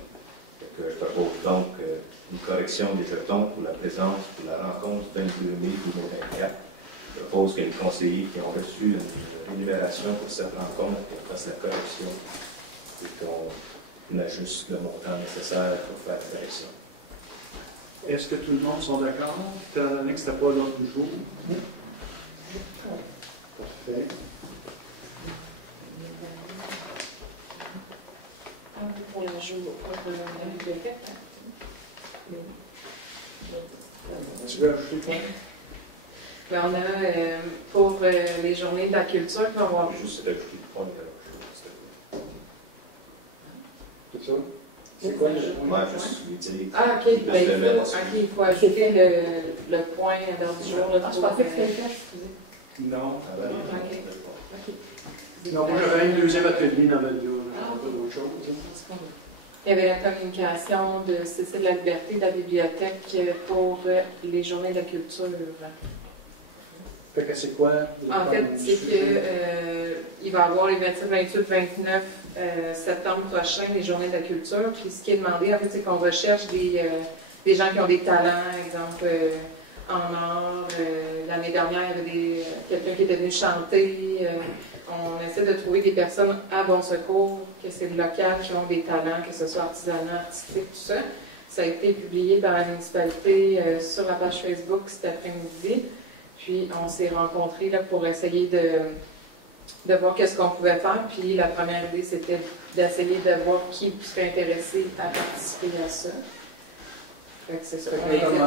Je propose donc une correction des jetons pour la présence pour la rencontre du 22 mai 2024. Je propose que les conseillers qui ont reçu une rémunération pour cette rencontre fassent la correction et qu'on ajuste le montant nécessaire pour faire la correction. Est-ce que tout le monde sont d'accord? Étant donné que ce n'était pas l'ordre du jour. Parfait. Pour le jour de la bibliothèque. Tu veux ajouter quoi? Ben, on a pour les journées de la culture, on va avoir. Juste ajouter le point. C'est ça? C'est quoi le jour? Moi, juste l'utiliser. Ah, ok. Ben, il faut ajouter le point à l'heure du jour. Je pensais que c'était le cas, excusez. Non. Ok. Non, moi j'avais un deuxième atelier dans votre bureau. Pas d'autre chose. Il y avait la communication de Cécile de la Liberté de la bibliothèque pour les journées de la culture. Fait que c'est quoi? En fait, c'est qu'il va y avoir les 27, 28, 29 septembre prochain, les journées de la culture. Puis ce qui est demandé, en fait, c'est qu'on recherche des gens qui ont des talents, exemple en art. L'année dernière, il y avait quelqu'un qui était venu chanter. On essaie de trouver des personnes à Bon Secours, que c'est le local, qui ont des talents, que ce soit artisanat, artistique, tout ça. Ça a été publié par la municipalité sur la page Facebook cet après-midi. Puis on s'est rencontrés là, pour essayer de voir qu'est-ce qu'on pouvait faire. Puis la première idée, c'était d'essayer de voir qui serait intéressé à participer à ça. Fait que c'est ça.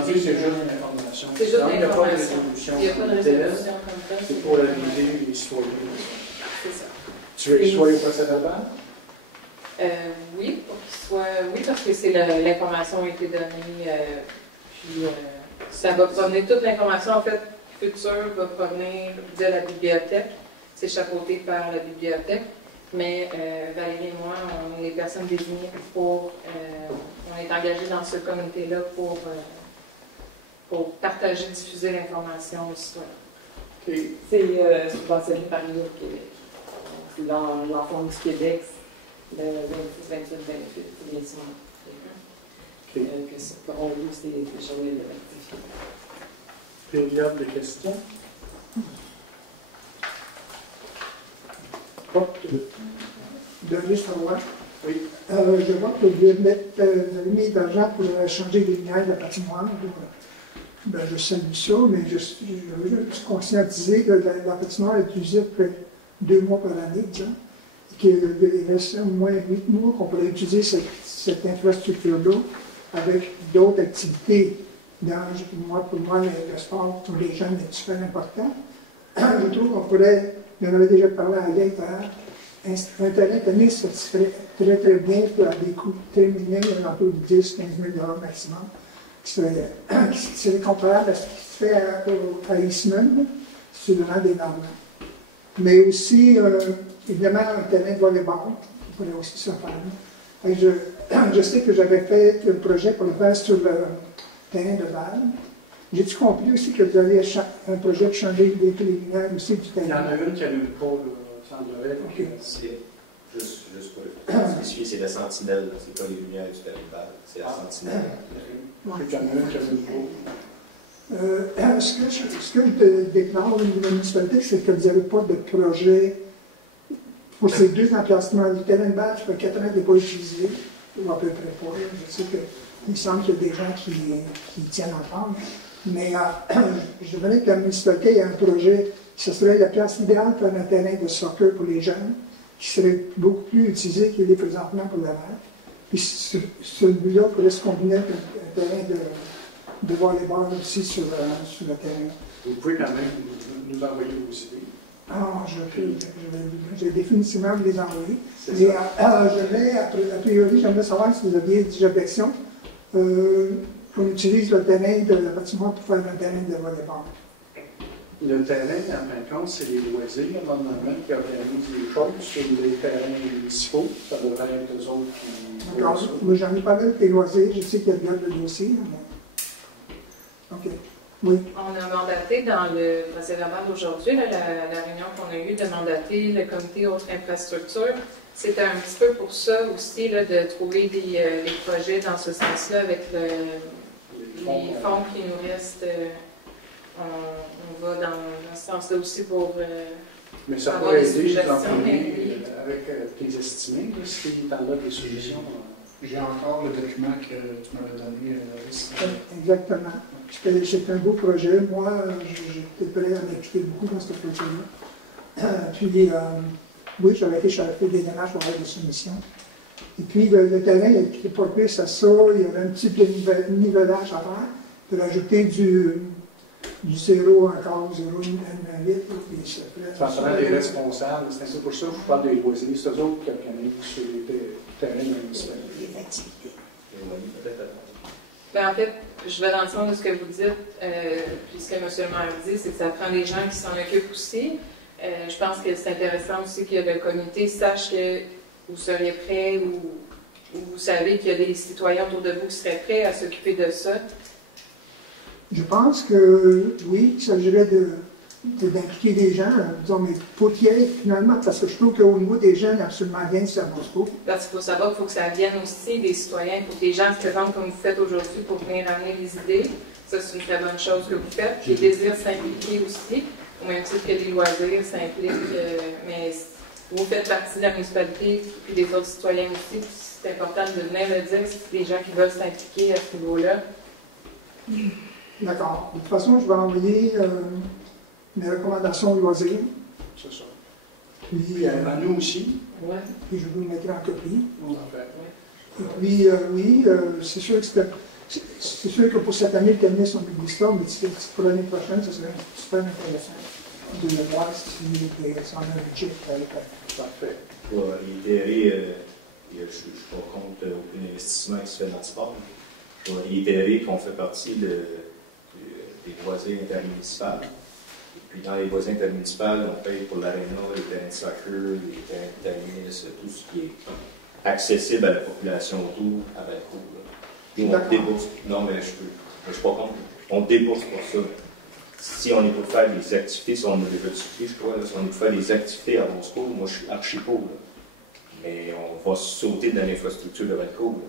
C'est juste une information. C'est juste une information. Il n'y a pas de résolution comme ça. C'est pour aviser les citoyens. C'est ça. Tu veux qu'ils soient au procès-verbal? Oui, pour qu'ils soient. Oui, parce que c'est l'information a été donnée. Puis ça va provenir, toute l'information en fait future va provenir de la bibliothèque. C'est chapeauté par la bibliothèque. Mais Valérie et moi, on est les personnes désignées pour. On est engagés dans ce comité-là pour partager, diffuser l'information aux citoyens. C'est subventionné par l'Union du Québec. C'est dans l'enfant du Québec, le 26, 28, 28, c'est bien sûr. Que ça, on loue ces journées de l'activité. Période de questions. Denis Savoie. Oui. Je vois que vous avez mis de l'argent pour changer les lumières de la patinoire. Ben, je salue ça, mais je veux juste conscientiser que la patinoire est utilisée près 2 mois par année, disons, et qu'il reste au moins 8 mois qu'on pourrait utiliser cette infrastructure-là avec d'autres activités. Pour moi, le sport pour les jeunes est super important. Je trouve qu'on pourrait, on avait déjà parlé à Alain, un terrain tennis, ça se ferait très très bien pour des coûts très minimes, autour de 10 000 à 15 000 maximum, qui serait comparable à ce qui se fait à Eastman, sur le rang des Normands. Mais aussi, évidemment, un terrain de volleyball, qui pourrait aussi se faire. Je sais que j'avais fait un projet pour le faire sur le terrain de Val. J'ai-tu compris aussi que vous avez un projet de changer les lumières aussi du terrain? Il y en a une qui a eu le pôle, semblerait. Okay. C'est juste pour le spécifier, c'est la sentinelle, c'est pas les lumières du terrain de Val, c'est la sentinelle. Il y en a une qui a eu le pôle. Ce que je déclare au niveau de la municipalité, c'est que vous n'avez pas de projet pour ces deux emplacements. Le terrain de base, ça fait 4 ans qu'il n'est pas utilisé, ou à peu près pas. Je sais qu'il semble qu'il y a des gens qui tiennent encore. Mais je voudrais que la municipalité ait un projet, ce serait la place idéale pour un terrain de soccer pour les jeunes, qui serait beaucoup plus utilisé qu'il est présentement pour la mer. Puis celui-là pourrait se combiner avec un terrain de volleyball aussi sur le terrain. Vous pouvez quand même nous envoyer vos idées. Ah, je vais définitivement vous les envoyer. Mais a priori, j'aimerais savoir si vous aviez des objections qu'on utilise le terrain de la patinoire pour faire un terrain de volleyball. Le terrain, en fin de compte, c'est les loisirs, normalement, qui organisent les choses sur les terrains municipaux. Ça devrait être eux autres qui. D'accord. Moi, j'en ai parlé avec les loisirs. Je sais qu'il y a bien de dossiers. OK. Oui. On a mandaté dans le procès-verbal d'aujourd'hui, la réunion qu'on a eue de mandater le comité autres infrastructures. C'était un petit peu pour ça aussi, là, de trouver des projets dans ce sens-là avec les fonds qui nous restent. On va dans ce sens-là aussi pour mais ça avoir peut des aider, suggestions. avec tes estimés, si tu en as des suggestions. J'ai encore le document que tu m'avais donné. Exactement. C'est un beau projet. Moi, j'étais prêt à m'impliquer beaucoup dans ce projet-là. Puis, oui, j'avais fait des démarches pour avoir des soumissions. Et puis, le terrain il était propice à ça. Il y avait un petit nivelage à faire. Puis, rajouter du 0 encore, 0,8. Ça serait des responsables. C'est un peu pour ça que je parle des loisirs. C'est eux autres qui organisent sur les terrains municipaux. Les activités. Ben, en fait, je vais dans le sens de ce que vous dites, puis ce que M. le maire dit, c'est que ça prend des gens qui s'en occupent aussi. Je pense que c'est intéressant aussi que le comité sache que vous seriez prêts ou vous savez qu'il y a des citoyens autour de vous qui seraient prêts à s'occuper de ça. Je pense que, oui, il s'agirait d'impliquer des gens, disons, mais potiers, finalement, parce que je trouve qu'au niveau des jeunes, absolument rien de Bosco. Parce qu'il faut savoir qu'il faut que ça vienne aussi des citoyens, pour que les gens se présentent comme vous faites aujourd'hui pour venir amener les idées. Ça, c'est une très bonne chose que vous faites. Puis, les désirs s'impliquer aussi, au même titre que les loisirs s'impliquent. Mais vous faites partie de la municipalité, puis des autres citoyens aussi. C'est important de venir le dire, c'est des gens qui veulent s'impliquer à ce niveau-là. D'accord. De toute façon, je vais envoyer mes recommandations au loisir. C'est ça. Puis, à nous aussi. Ouais. Puis, je vous mettrai en copie. En fait. Et puis, oui, c'est sûr que pour cette année, le cabinet son publicitaire, mais pour l'année prochaine, ce serait super intéressant de voir si ça en a un budget. Parfait. Pour réitérer, je ne suis pas contre aucun investissement qui se fait dans le sport. Je vais réitérer qu'on fait partie des loisirs intermunicipaux. Et puis dans les loisirs intermunicipaux, on paye pour l'aréna, les terrains de soccer, les terrains de tennis, tout ce qui est accessible à la population autour à Valcourt. Nous, on débourse. Non, mais je suis pas contre. On débourse pour ça. Si on est pour faire des activités, si on a déjà discuté, je crois, là, si on est pour faire des activités à Bosco, moi je suis archi pour. Mais on va sauter dans l'infrastructure de Valcourt.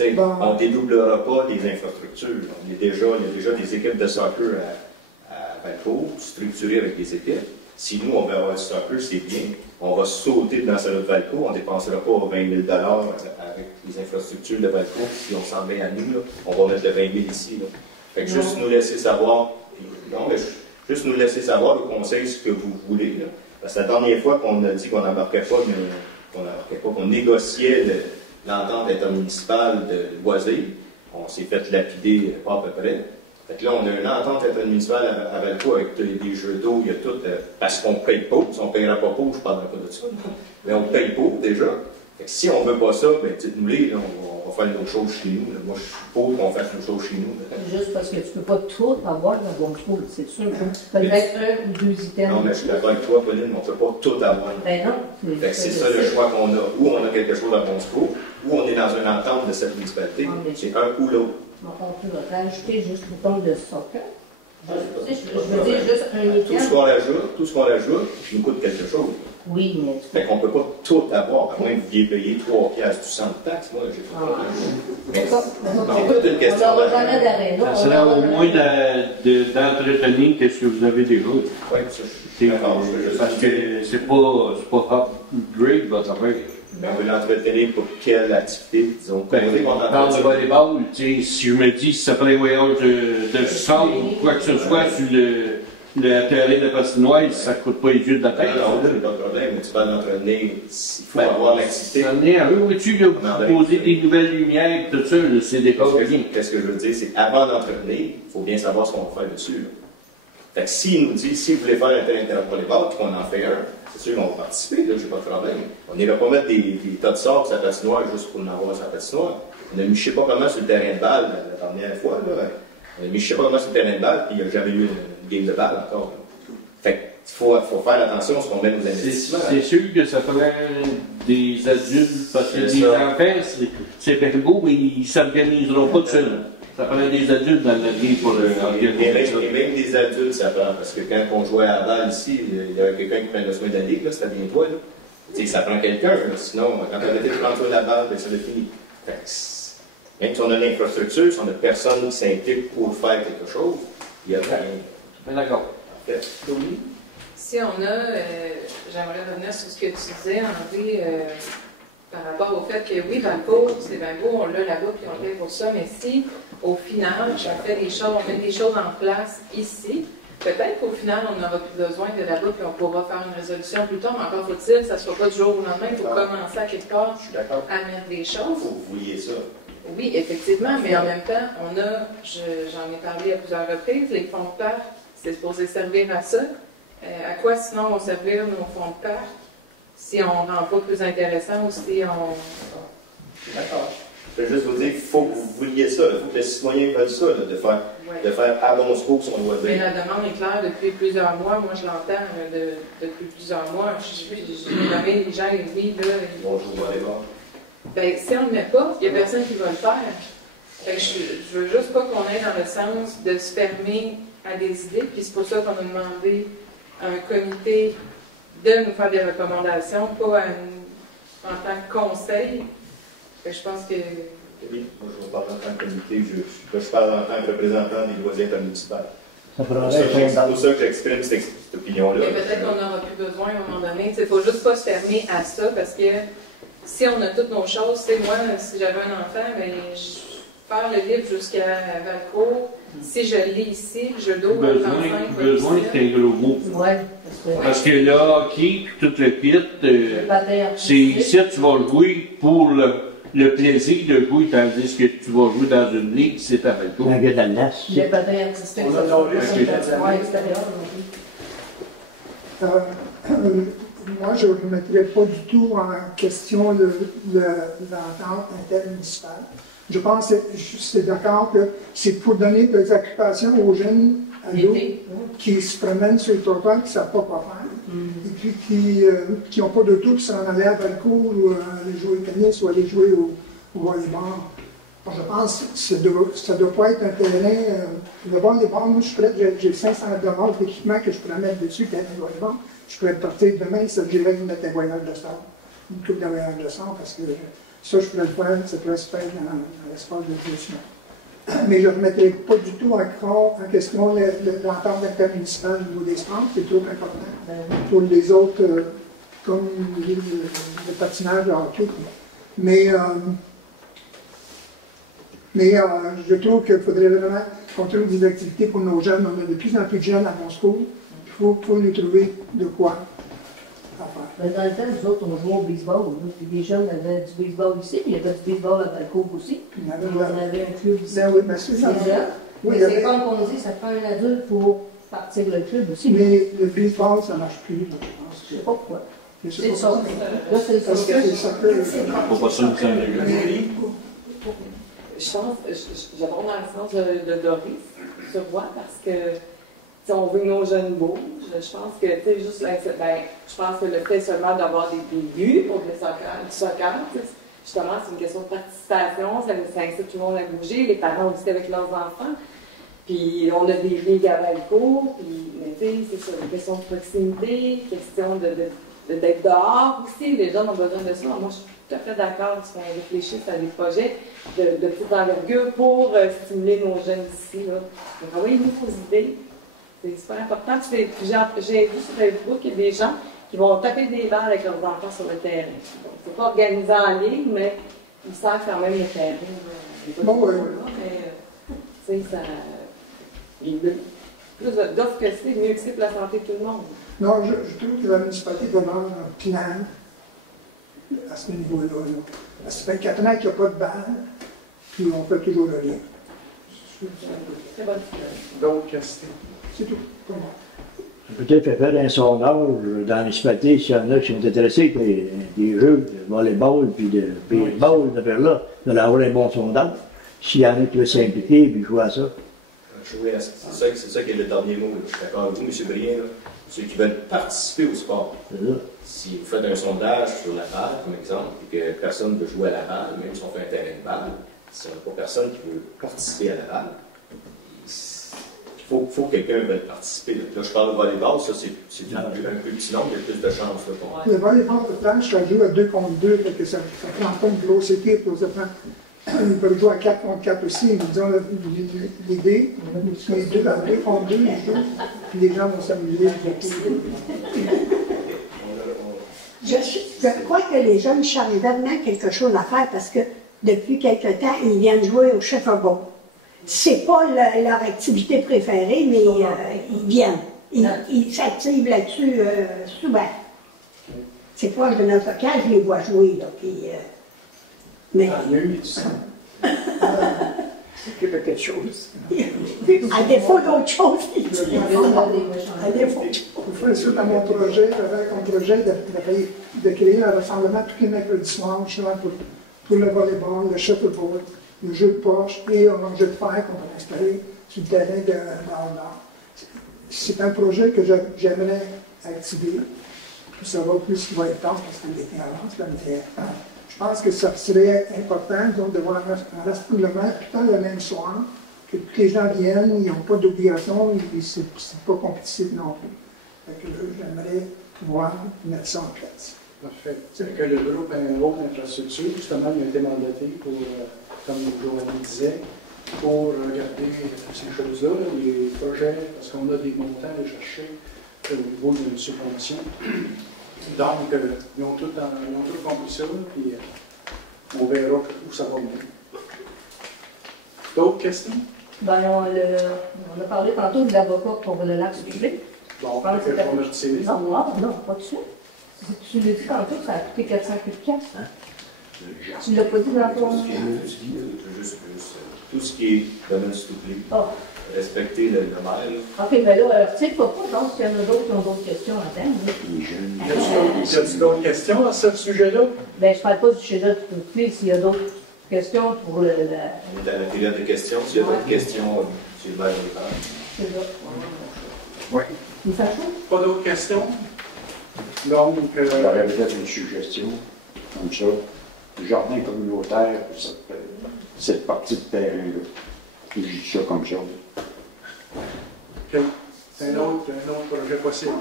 On ne dédoublera pas les infrastructures. Il y a déjà des équipes de soccer à Valcourt, structurées avec des équipes. Si nous, on veut avoir du soccer, c'est bien. On va sauter dans celle de Valcourt. On ne dépensera pas 20 000 avec les infrastructures de Valcourt. Si on s'en met à nous, là, on va mettre le 20 000 ici. Là. Fait que juste nous laisser savoir, juste nous laisser savoir le conseil ce que vous voulez. Là. Parce que la dernière fois qu'on a dit qu'on n'embarquait pas, qu'on négociait l'entente intermunicipale de loisirs, on s'est fait lapider pas à peu près. Fait que là, on a une entente intermunicipale à Valcourt avec des jeux d'eau, il y a tout, parce qu'on ne paye pas. Si on ne payera pas pour, je ne parlerai pas de ça. Mais on paye pour déjà. Fait que si on ne veut pas ça, ben dites-nous-les, on va faire nos choses chez nous. Là. Moi, je suis pour qu'on fasse nos choses chez nous. Là. Juste parce que tu ne peux pas tout avoir dans bon school, c'est sûr. Peut-être un ou deux items. Non, mais je suis d'accord avec toi, Pauline, on ne peut pas tout avoir. Ben non. Fait que c'est ça le choix qu'on a. Ou on a quelque chose à bon school, ou on est dans une entente de cette municipalité. C'est un ou l'autre. On peut rajouter juste le bouton de soccer. Je veux dire juste un item. Tout ce qu'on ajoute, nous coûte quelque chose. Oui, mais... Fait qu'on ne peut pas tout avoir, à moins que vous ayez payé 3 piastres du centre de taxe. Moi, j'ai pas de problème. Mais c'est une question. On n'aura jamais d'aréna. Ça serait au moins d'entretenir ce que vous avez déjà. Oui, ça, je suis d'accord. Parce que c'est pas upgrade votre affaire. Mais on veut l'entretenir pour quelle activité, disons. Dans le volleyball, si je me dis si ça ferait un voyage de centre ou quoi que ce soit sur le terrain de patinoire, ça ne coûte pas les yeux de la tête. Non, c'est pas de problème, mais tu vas l'entraîner, il faut avoir l'activité. Vous poser des nouvelles lumières, tout ça, c'est des choses bien. Qu'est-ce que je veux dire, c'est qu'avant d'entraîner, il faut bien savoir ce qu'on va faire dessus. Fait que s'il nous dit, si vous voulez faire un terrain de volleyball, qu'on en fait un, c'est sûr qu'on va participer, là, j'ai pas de problème. On n'ira pas mettre des tas de sorts sur la patinoire juste pour en avoir sur la patinoire. On a mis je sais pas comment sur le terrain de balle la dernière fois, là. On a mis je sais pas comment sur le terrain de balle, puis il n'y a jamais eu une game de balle encore. Fait qu'il faut faire attention à ce qu'on met nos investissements. C'est sûr que ça ferait des adultes, parce que les enfants, c'est bien beau, mais ils ne s'organiseront pas tout seuls. Ça prend des adultes dans la vie pour organiser ça. Et même des adultes, ça prend. Parce que quand on jouait à la balle ici, il y avait quelqu'un qui prenait le soin de la ligue, là, c'était bien toi. Là. Tu sais, ça prend quelqu'un. Sinon, quand on était de prendre soin de la balle, ben, ça l'a fini. Même si on a l'infrastructure, si on a personne qui s'implique pour faire quelque chose, il y a rien. Bien d'accord. Parfait. Si on a, j'aimerais revenir sur ce que tu disais, André, par rapport au fait que oui, Valcourt, c'est bien beau, on l'a là-bas, puis on paie pour ça, mais si, au final, on fait des choses, on met des choses en place ici, peut-être qu'au final, on n'aura plus besoin de là-bas, puis on pourra faire une résolution plus tard, mais encore faut-il, ça ne sera pas du jour au lendemain, il faut commencer à quelque part à mettre des choses. Vous vouliez ça. Oui, effectivement, mais en même temps, on a, j'en ai parlé à plusieurs reprises, les fonds de parc, c'est supposé servir à ça. À quoi sinon vont servir nos fonds de parc si on ne rend pas plus intéressant ou si on... D'accord. Je veux juste vous dire qu'il faut que vous vouliez ça. Il faut que les citoyens veulent ça, là, de faire à Monsco son loisir. Mais la demande est claire depuis plusieurs mois. Moi, je l'entends depuis plusieurs mois. J'ai nommé les gens, les vies, là. Bonjour, allez voir. Ben, si on ne le met pas, il n'y a personne qui va le faire. Fait que je veux juste pas qu'on aille dans le sens de se fermer à des idées. Puis c'est pour ça qu'on a demandé à un comité de nous faire des recommandations, pas en tant que conseil. Fait que je pense que... Oui, moi je vais parler en tant que comité, je parle en tant que représentant des loisirs intermunicipaux. C'est pour ça que j'exprime cette opinion-là. Mais peut-être qu'on n'aura plus besoin à un moment donné. Il ne faut juste pas se fermer à ça, parce que si on a toutes nos choses, moi, si j'avais un enfant, ben, faire le livre jusqu'à Valcourt, si je le lis ici, je d'eau, besoin, c'est un gros mot. Ouais, parce que le hockey puis tout le kit, c'est ici tu vas jouer pour le plaisir de jouer, tandis que tu vas jouer dans une ligue, c'est à Valcourt. Les patins artistiques, moi, je ne remettrais pas du tout en question l'entente intermunicipale. Je pense que c'est d'accord que c'est pour donner des occupations aux jeunes ados qui se promènent sur le trottoir, qui ne savent pas quoi faire, et puis qui n'ont pas de tout, qui s'en allaient à Valcourt ou aller jouer au tennis ou aller jouer au volleyball. Je pense que ça doit pas être un terrain. Le volleyball, moi, je suis prêt, j'ai 500 $ d'équipement que je pourrais mettre dessus, qui est un volleyball. Je pourrais partir demain, ça dirait de mettre un voyage de sable, une coupe de voyage de sable, parce que ça, je pourrais le faire, ça pourrait se faire dans l'espace de 2 semaines. Mais je ne remettrai pas du tout en question l'entente intermunicipale au niveau des sports, c'est trop important pour les autres, comme le patinage, le hockey. Mais je trouve qu'il faudrait vraiment qu'on trouve des activités pour nos jeunes. On a de plus en plus de jeunes à Monsco. Il faut nous trouver de quoi à faire. Dans le temps, nous autres, on jouait au baseball. Puis les jeunes avaient du baseball ici, puis il y avait du baseball à Valcourt aussi. On avait un club ici. Mais c'est comme on dit, ça prend un adulte pour partir le club aussi. Mais le baseball, ça ne marche plus, je pense. Je ne sais pas pourquoi. C'est ça. Là, c'est ça. Je pense, je vais dans le sens de Doris, sur voie, parce que si on veut que nos jeunes bougent, je pense que, tu sais, juste, je pense que le fait seulement d'avoir des buts pour le soccer, justement, c'est une question de participation, ça incite tout le monde à bouger, les parents aussi avec leurs enfants, puis on a des ligues à Valcourt, puis, mais tu sais, c'est ça, une question de proximité, question d'être dehors aussi, les jeunes ont besoin de ça. Moi, je suis tout à fait d'accord si on réfléchisse à des projets de petite envergure pour stimuler nos jeunes ici. Donc, envoyez-nous vos idées. C'est super important. J'ai vu sur Facebook qu'il y a des gens qui vont taper des balles avec leurs enfants sur le terrain. C'est pas organisé en ligne, mais ils servent quand même le terrain. Bon, mais ça. Plus d'offres que c'est, mieux que c'est pour la santé de tout le monde. Non, je trouve que la municipalité demande un plan à ce niveau-là. Ça fait 4 ans qu'il n'y a pas de balle, puis on fait toujours le lien. Très bonne D'autres questions? C'est tout pour moi. Peut-être faire un sondage dans la municipalité s'il y en a qui sont intéressés par des jeux de volleyball puis de baseball, de faire là, de leur avoir un bon sondage. S'il y en a qui veulent s'impliquer puis jouer à ça. C'est ça qui est le dernier mot. Je suis d'accord avec vous, M. Brien. Ceux qui veulent participer au sport. Si vous faites un sondage sur la balle, comme exemple, et que personne ne veut jouer à la balle, même si on fait un terrain de balle, si on n'a pas personne qui veut participer à Laval, il faut que quelqu'un veuille participer. Là, je parle de volleyball, ça c'est un peu petit nombre, il y a plus de chances. Le volleyball de planche, ça joue à 2 contre 2, fait que ça prend pas une grosse équipe. Ils peuvent jouer à 4 contre 4 aussi, mais disons l'idée, les deux à 2 contre 2, ils jouent, puis les gens vont s'amuser. Je crois que les jeunes cherchent vraiment quelque chose à faire parce que depuis quelque temps, ils viennent jouer au shuffleboard. C'est pas leur activité préférée, mais ils viennent. Ils s'activent là-dessus souvent. C'est proche de notre local, je les vois jouer. Là, puis, mais... il y a eu du sang. C'est quelque chose. À défaut d'autre chose, à défaut. Pour faire suite à mon projet, de créer un rassemblement tous les mercredis soirs, justement pour le volleyball, le shuffleboard, le jeu de poche et un jeu de fer qu'on va installer sur le terrain de Nord. C'est un projet que j'aimerais activer. Puis ça va plus ce qui va être tard parce que l'été avance, mais je pense que ça serait important donc, de voir un rassemblement tout le temps le même soir, que tous les gens viennent, ils n'ont pas d'obligation, et c'est pas compétitif non plus. Fait que j'aimerais pouvoir mettre ça en place. Parfait. C'est que le groupe Haut d'infrastructure, justement, il a été mandaté pour, comme Joanne disait, pour regarder ces choses-là, les projets, parce qu'on a des montants à aller chercher au niveau d'une subvention. Donc, ils ont tout compris ça, puis on verra où ça va mener. D'autres questions? Ben, on a parlé tantôt de l'avocat pour le lac public. Bon, on a retiré. Non, pas de suite. Tu l'as dit tantôt, ça a coûté 400 piastres. Hein? Tu l'as pas dit dans ton... Tout ce qui est domaine soufflé. Respecter le maire. OK, mais là, tu sais pas, donc s'il y en a d'autres qui ont d'autres questions à terme. Y a-t-il d'autres questions à ce sujet-là? Ben, je ne parle pas du sujet de soufflé. S'il y a d'autres questions pour le... On est à la période de questions. S'il y a d'autres questions, c'est le maire de l'État. C'est ça. Oui. Pas d'autres questions? Donc, j'aurais peut-être une suggestion, comme ça. Le jardin communautaire, cette partie de terrain-là. Je dis ça comme ça. OK. C'est un autre projet possible.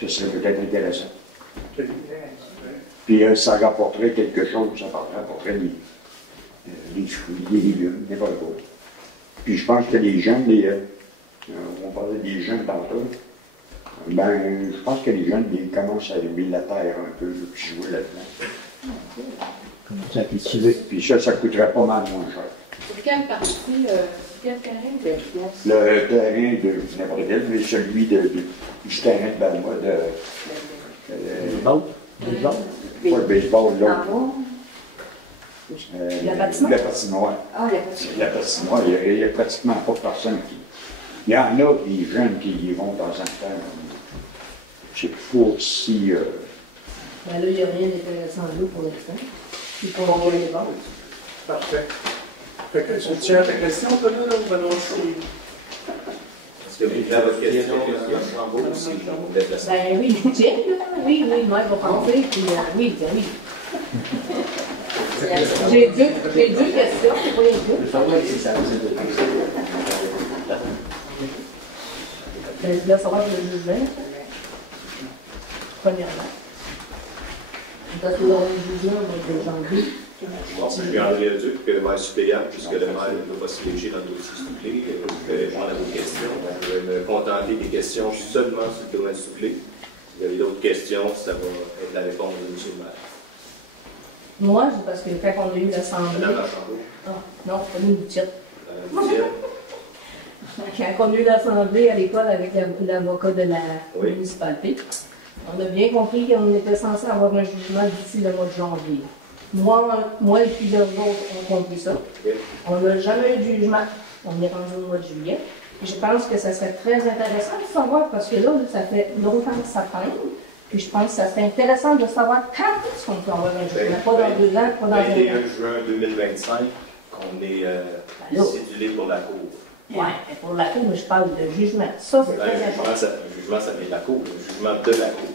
Ce serait peut-être intéressant. OK. Puis ça rapporterait quelque chose, ça rapporterait des fruits, des légumes, n'importe quoi. Puis je pense que les jeunes, on parlait des jeunes tantôt, ben, je pense que les jeunes, ils commencent à aimer la terre un peu, puis jouer là-dedans. Commencer à cultiver. Puis ça coûterait pas mal moins cher. Pour quelle partie, quel terrain de place? Le terrain de n'importe quel, mais celui du terrain de Balma, baseball. Pas le baseball, l'autre. La patinoire? La patinoire. Ah, la patinoire. La patinoire, il n'y a pratiquement pas personne qui... Il y en a des jeunes qui y vont dans un temps. Je ne sais pas si... Ben là, il n'y a rien d'intéressant à l'eau pour l'instant. Puis pour envoyer les bases. Parfait. Fait que tu tiens à ta question, toi, là, ou Benoît? Est-ce que vous avez votre question, Chambaud, ou si vous vous déplacez? Ben oui, tiens, oui, moi, je vais penser, puis oui, ben oui. J'ai deux questions, c'est pas les deux. Ben, je dois savoir que le jugement, premièrement. Parce que dans le jugement, on va être janvier. Bon, je suis André Leduc, maire suppléant, puisque le maire ne doit pas siéger dans le dossier soufflé. Je vais répondre à vos questions. Je vais me contenter des questions seulement sur le domaine soufflé. Si vous avez d'autres questions, ça va être la réponse de M. le maire. Moi, c'est parce que quand on a eu l'assemblée. Madame Archambault. Ah, non, c'est pas une boutiette. Quand on a eu l'assemblée à l'école avec l'avocat de la municipalité, on a bien compris qu'on était censé avoir un jugement d'ici le mois de janvier. Moi et plusieurs autres ont compris ça. On n'a jamais eu de jugement. On est rendu au mois de juillet. Et je pense que ça serait très intéressant de savoir, parce que là, ça fait longtemps que ça traîne. Puis je pense que ça serait intéressant de savoir quand est-ce qu'on peut avoir un jugement. Pas dans 2 ans, pas dans 1 an. 21 juin 2025, on est cédulé pour la Cour. Oui, mais pour la Cour, je parle de jugement. Ça, c'est très important. Un jugement, ça vient de la Cour. Un jugement de la Cour.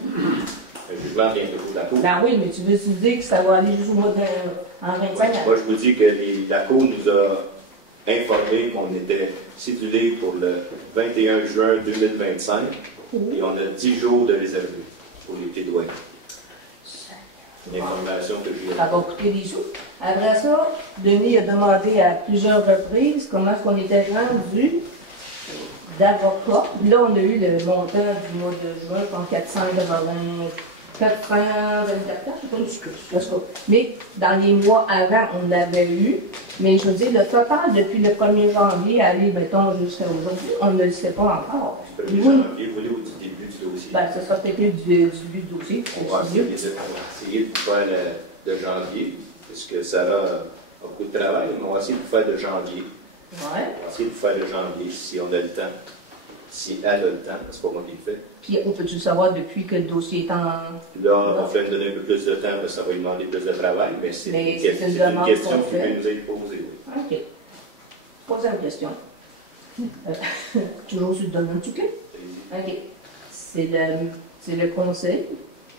Un jugement vient toujours de la Cour. Ben oui, mais tu veux dire que ça va aller juste au mois en 25 Moi, je vous dis que la Cour nous a informé qu'on était cédulé pour le 21 juin 2025 et on a 10 jours de réservé pour les plaidoyers. L'information que j'ai. Ça va coûter des sous. Après ça, Denis a demandé à plusieurs reprises comment est-ce qu'on était rendu d'avocats. Là, on a eu le montant du mois de juin, comme 424 je sais pas. Mais dans les mois avant, on l'avait eu. Mais je veux dire, le total, depuis le 1er janvier, aller, mettons, jusqu'à aujourd'hui, on ne le sait pas encore. Le 1er janvier, vous voulez au début du dossier? Ben, ce sera peut-être du début du dossier. On va essayer de vous faire de janvier, puisque Sarah a beaucoup de travail, mais on va essayer de vous faire de janvier. Ouais. On va essayer de vous faire de janvier si on a le temps. Si elle a le temps, c'est pas moi qui le fais. Puis on peut-tu savoir depuis que le dossier est en... Là, on fait me donner un peu plus de temps, parce que ça va lui demander plus de travail, mais c'est une question qui peut nous être posée. Oui. OK. Troisième question. Toujours sur le domaine du clé. OK. C'est le conseil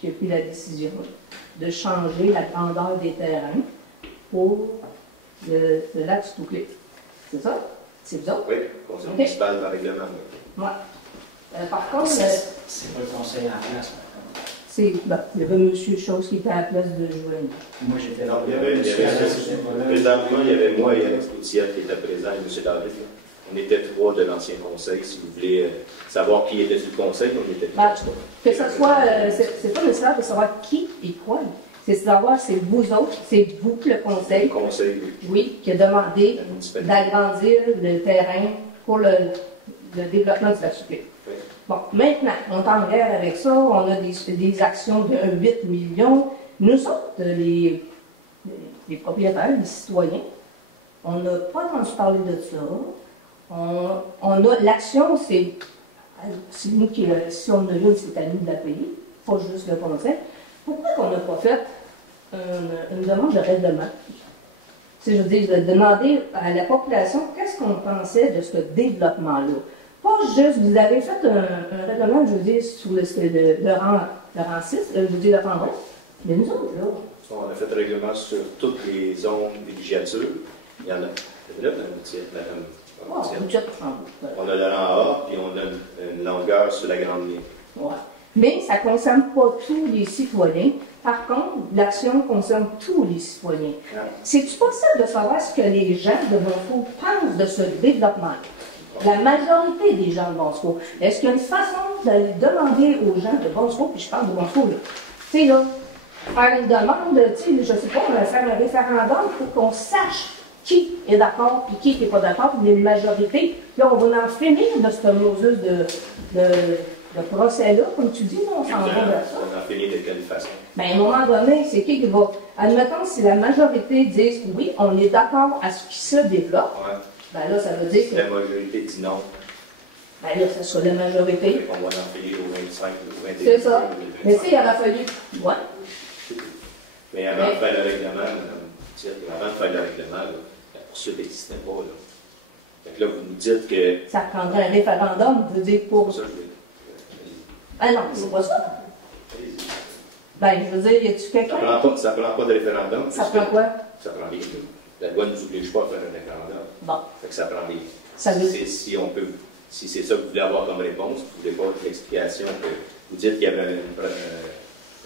qui a pris la décision de changer la grandeur des terrains pour le lac du Touclé. C'est ça? C'est vous autres? Oui, conseil municipal par règlement. Oui. Par contre... C'est pas le conseil en place, par contre. Il y avait M. Chose qui était à la place de Joël. Moi, j'étais là. Non, présentement, il y avait moi et Alex Gauthier qui étaient présents et M. David. On était trois de l'ancien conseil. Si vous voulez savoir qui était sur le conseil, on était trois. Que ce soit, c'est pas nécessaire de savoir qui et quoi. C'est de savoir, c'est vous autres, c'est vous, le conseil. Le conseil, oui. Oui, qui a demandé d'agrandir le terrain pour le développement de la cité. Oui. Bon, maintenant, on est en guerre avec ça, on a des actions de 8 millions. Nous autres, les propriétaires, les citoyens, on n'a pas entendu parler de ça. On a l'action, c'est nous qui, si on a une, c'est à nous de la payer, pas juste le conseil. Pourquoi on n'a pas fait une demande de règlement? Je veux dire, de demander à la population qu'est-ce qu'on pensait de ce développement-là. Pas juste, vous avez fait un règlement, je veux dire, sur le rang 6, je veux dire le rang 11, mais nous autres, là. On a fait un règlement sur toutes les zones villégiatures. Il y en a. On a le rang A, puis on a une longueur sur la grande ligne. Ouais. Mais ça ne concerne pas tous les citoyens. Par contre, l'action concerne tous les citoyens. C'est-tu possible de savoir ce que les gens de Bon-Scoop pensent de ce développement? La majorité des gens de Bon-Scoop. Est-ce qu'il y a une façon d'aller demander aux gens de Bon-Scoop, puis je parle de Bon-Scoop, là, tu sais, là, faire une demande, tu sais, je ne sais pas, on va faire un référendum pour qu'on sache qui est d'accord et qui n'est pas d'accord, puis une majorité. Là, on va en finir de ce mosus de procès-là, comme tu dis, on s'en va vers ça. On en finit de quelle façon? Bien, à un moment donné, c'est qui va... Admettons, si la majorité dit oui, on est d'accord à ce qui se développe, ben là, ça veut dire que... La majorité dit non. Ben là, ça sera la majorité. On va en finir au 25 ou au 21. C'est ça. Mais tu sais, il aurait fallu... Ouais. Mais avant de faire le règlement, avant de faire le règlement, la poursuite n'existait pas. Là. Fait que là, vous nous dites que... Ça prendrait un référendum, vous dire pour... Ça, ah non, c'est pas ça. Ben, je veux dire, y a-tu quelqu'un... Ça prend pas de référendum. Ça prend quoi? Ça prend rien. La loi ne nous oblige pas à faire un référendum. Bon. Fait que ça prend rien. Ça veut... Si c'est ça que vous voulez avoir comme réponse, vous voulez pas l'explication que vous dites qu'il y avait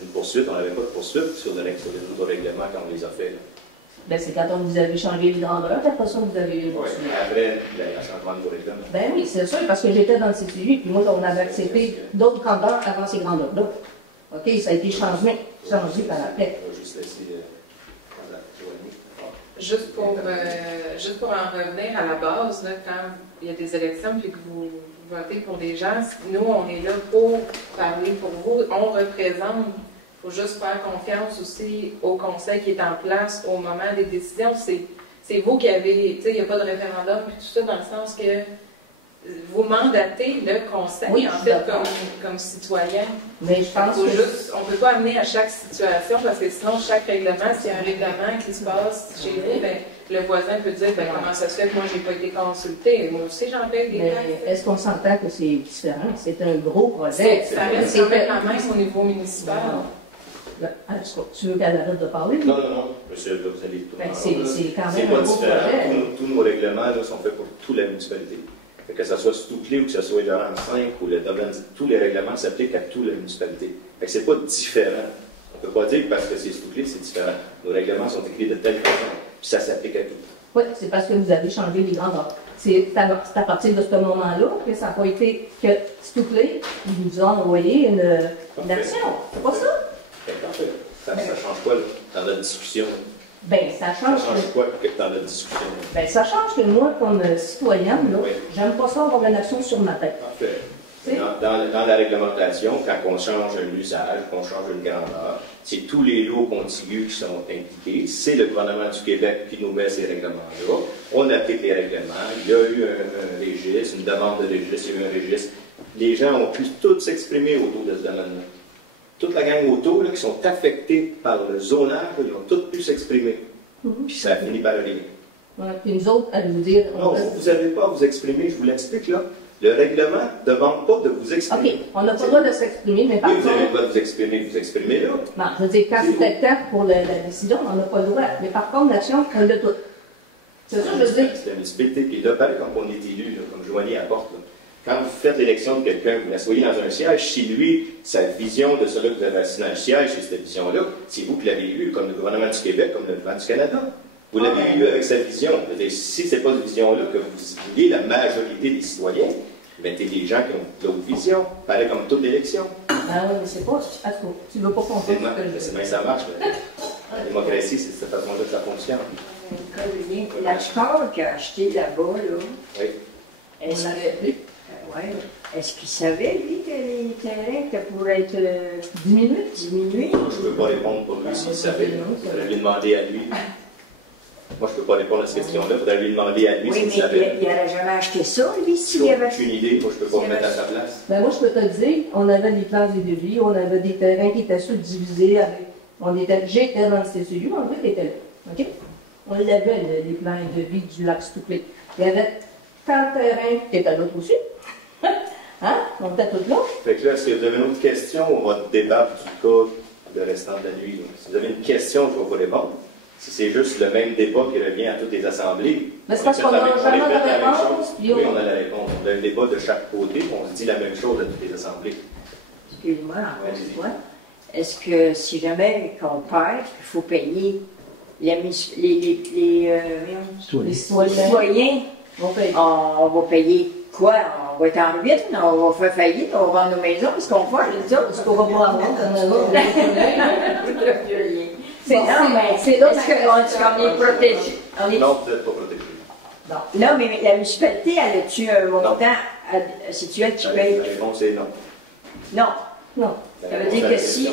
une poursuite, on n'avait pas de poursuite sur les règlements quand on les a fait. Ben, c'est quand on vous avez changé les grandeurs, après ça, vous avez eu... Oui, après, la changement de règlement. Ben oui, c'est sûr, parce que j'étais dans le CTU, puis moi, on avait accepté d'autres grandeurs avant ces grandeurs-là. OK, ça a été changé par après. Juste pour en revenir à la base, là, quand il y a des élections et que vous votez pour des gens, nous, on est là pour parler pour vous. On représente. Il faut juste faire confiance aussi au conseil qui est en place au moment des décisions. C'est vous qui avez, tu sais, il n'y a pas de référendum, puis tout ça dans le sens que vous mandatez le conseil, oui, en fait, comme citoyen. Mais je pense que... on ne peut pas amener à chaque situation, parce que sinon, chaque règlement, s'il y a un règlement qui se passe chez vous, ben, le voisin peut dire, ben, comment ça se fait que moi, je n'ai pas été consulté. Moi aussi, j'en paye des taxes. Mais est-ce qu'on s'entend que c'est différent? C'est un gros projet. Ça reste quand même au niveau municipal. Tu veux qu'elle arrête de parler? Non, monsieur, là, vous allez tout Ben, c'est quand c'est même pas un beau différent. projet. Tous nos règlements là, sont faits pour toute la municipalité. Fait que ça soit Stouclé ou que ce soit le rang 5 ou le domaine, tous les règlements s'appliquent à toute la municipalité. Fait que c'est pas différent. On ne peut pas dire que parce que c'est Stouclé, c'est différent. Nos règlements sont écrits de telle façon, puis ça s'applique à tout. Oui, c'est parce que vous avez changé les grandeurs. C'est à partir de ce moment-là que ça n'a pas été que Stouclé, ils nous ont envoyé une action. C'est pas ça? Parfait. Ça change quoi là, dans la discussion? Ben, ça change. Ça change quoi dans la discussion? Ben, ça change que moi, comme citoyenne, là, j'aime pas ça avoir une action sur ma tête. Parfait. Dans la réglementation, quand on change un usage, qu'on change une grandeur, c'est tous les lots contigus qui sont impliqués. C'est le gouvernement du Québec qui nous met ces règlements-là. On applique les règlements. Il y a eu un registre, une demande de registre, il y a eu un registre. Les gens ont pu tous s'exprimer autour de ce domaine-là. Toute la gang autour là, qui sont affectés par le zonage, ils ont tous pu s'exprimer. Puis ça a fini par rien. Ouais, puis nous autres, à vous dire... Non, vous n'avez pas à vous exprimer, je vous l'explique là. Le règlement ne demande pas de vous exprimer. OK, on n'a pas le droit de s'exprimer, mais par oui, contre... vous avez le droit de vous exprimer là. Non, je veux dire, quand c'était le temps pour la décision, on n'a pas le droit. Mais par contre, l'action, on l'a tout. C'est ça, je veux dire. C'est la municipalité. Puis là, pareil, quand on est élu, là, comme Joanie apporte, là, quand vous faites l'élection de quelqu'un, vous l'assoyez dans un siège, si lui, sa vision de celui que vous avez assis dans le siège, c'est cette vision-là, c'est vous qui l'avez élu, comme le gouvernement du Québec, comme le gouvernement du Canada. Vous l'avez élu avec sa vision. Si ce n'est pas une vision-là que vous vouliez, la majorité des citoyens, mettez des gens qui ont d'autres visions, pareil comme toute l'élection. Ah oui, mais c'est pas... Tu ne veux pas comprendre ce que je veux. C'est bien ça marche. La démocratie, c'est de cette façon-là que ça fonctionne. L'acheteur qui a acheté là-bas, là, oui. Est-ce qu'il savait, lui, que les terrains étaient pour être diminués? Moi, je ne peux pas répondre pour lui s'il savait. Il faudrait lui demander à lui. Moi, je ne peux pas répondre à cette question-là. Il faudrait lui demander à lui s'il savait. Oui, mais il n'aurait jamais acheté ça, lui, s'il y avait... Aucune idée. Moi, je ne peux pas me mettre à sa place. Ben, moi, je peux te le dire, on avait des places de devis, on avait des terrains qui étaient subdivisés avec... J'étais dans le CCU, en fait, était là. OK? On avait les plans de vie du lac Stouclé. Il y avait tant de terrains qui étaient l'autre aussi. Hein? On était tous là. Fait que là, si vous avez une autre question, on va débattre du cas le restant de la nuit. Donc, si vous avez une question, je vais vous répondre. Si c'est juste le même débat qui revient à toutes les assemblées, mais c'est parce qu'on a jamais la réponse. Oui, on a la réponse. On a un débat de chaque côté, on se dit la même chose à toutes les assemblées. Excuse-moi, encore une fois. Est-ce que si jamais qu'on perd, il faut payer les citoyens, on va payer quoi? On va être en ruine, on va faire faillite, on va vendre nos maisons, parce qu'on va faire les autres, parce qu'on va pas avoir, on n'a plus rien. C'est là qu'on est protégé. Non, vous n'êtes pas protégé. Non, mais la municipalité, elle a-tu un montant? C'est-tu elle qui paye? La réponse est non. Non. Non. Ça veut dire que si il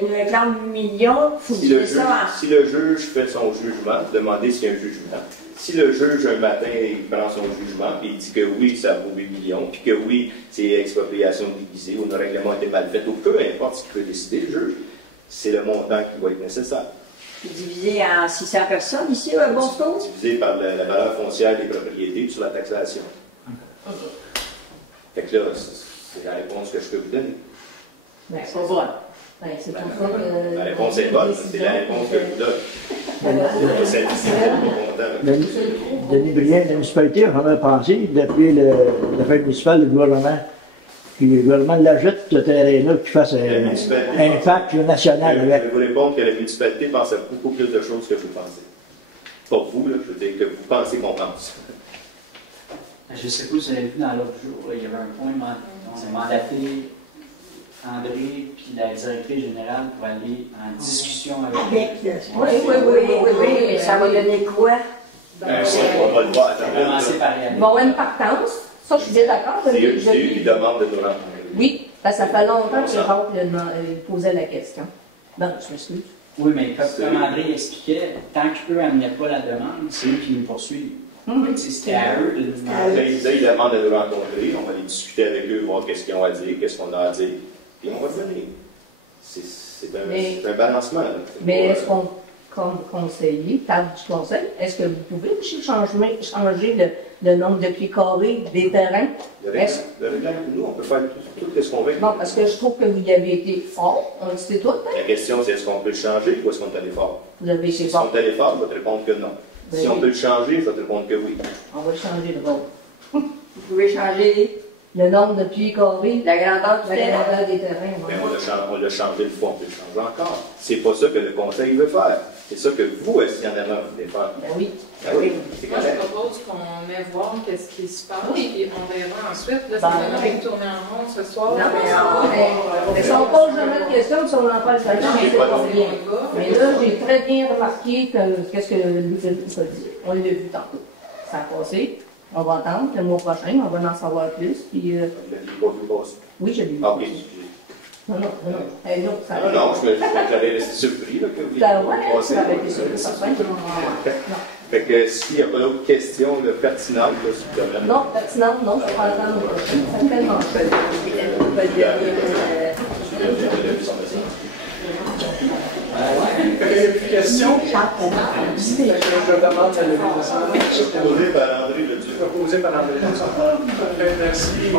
nous réclame 8 millions, il faut dire ça. Si le juge fait son jugement, demandez s'il y a un jugement. Si le juge, un matin, il prend son jugement, puis il dit que oui, ça vaut 8 millions, puis que oui, c'est expropriation déguisée, ou le règlement a été mal fait, ou peu importe ce qu'il peut décider, le juge, c'est le montant qui va être nécessaire. Divisé en 600 personnes ici, un bon score? Divisé par la valeur foncière des propriétés sur la taxation. Fait que là, c'est la réponse que je peux vous donner. Ben, c'est pas bonne. Ben, c'est pour ça que... La réponse est bonne, c'est la réponse que je vous donne. Denis Brien, la municipalité, on a pensé, depuis l'affaire municipale, le gouvernement, puis le gouvernement l'ajoute, ce terrain-là, qu'il fasse un pacte national avec. Je vais vous répondre que la municipalité pense à beaucoup plus de choses que vous pensez. Pas vous, là, je veux dire que vous pensez qu'on pense. Je ne sais pas si vous avez vu dans l'autre jour, il y avait un point, on a mandaté André puis la directrice générale pour aller en discussion avec... Oui, mais ça va donner quoi? On va le voir. Bon, une partance, ça je suis bien d'accord. C'est eux qui demandent de nous rendre. Oui, parce que ça fait longtemps que Jacques posait la question. Non, je m'excuse. Oui, mais comme André expliquait, tant qu'eux n'amenaient pas la demande, c'est eux qui nous poursuivent. C'était à eux de nous demander. Ils demandent de nous rencontrer, on va aller discuter avec eux, voir qu'est-ce qu'ils ont à dire, qu'est-ce qu'on a à dire, puis on va revenir. C'est un balancement. Là. Mais est-ce qu'on comme conseiller, table du conseil, est-ce que vous pouvez aussi changer le nombre de pieds carrés des terrains? Le règlement, nous, on peut faire tout ce qu'on veut. Bon, parce que je trouve que vous y avez été fort, on le sait tout. La question, c'est est-ce qu'on peut le changer ou est-ce qu'on est allé fort? Vous avez été si fort. on est allé fort, je vais te répondre que non. Ben si on oui. peut le changer, je vais te répondre que oui. On va changer de rôle. Vous pouvez changer le nombre de pieds carrés, la grandeur du terrain. des terrains. Mais on l'a changé une fois, on peut le changer encore. C'est pas ça que le conseil veut faire. C'est ça que vous, SINRA, voulez faire. Ben oui. Ben oui. Moi, je propose qu'on aille voir qu'est-ce qui se passe, et on verra ensuite. Là, c'est vraiment tourner en rond ce soir. Non, mais si on pose jamais de questions, si on en parle chacun, on ne sait pas bien. Mais là, j'ai très bien remarqué qu'est-ce que Louis-Philippe a dit. On l'a vu tantôt. Ça a passé. On va attendre le mois prochain, on va en savoir plus. Puis, Vous l'avez pas vu passer? Oui, je l'ai vu. Ah, ok. Non. Ça non, j'allais rester surpris là, que vous ouais, ça avait été surpris, certain. Fait que s'il n'y a pas d'autres questions pertinentes là, sur le domaine. Non, pertinentes, non, je prends le temps de me prochain. Ça fait tellement chouette. Il n'y a plus de questions. Je demande à lever de sang. Proposé par André Leduc. Proposé par André Leduc. Merci.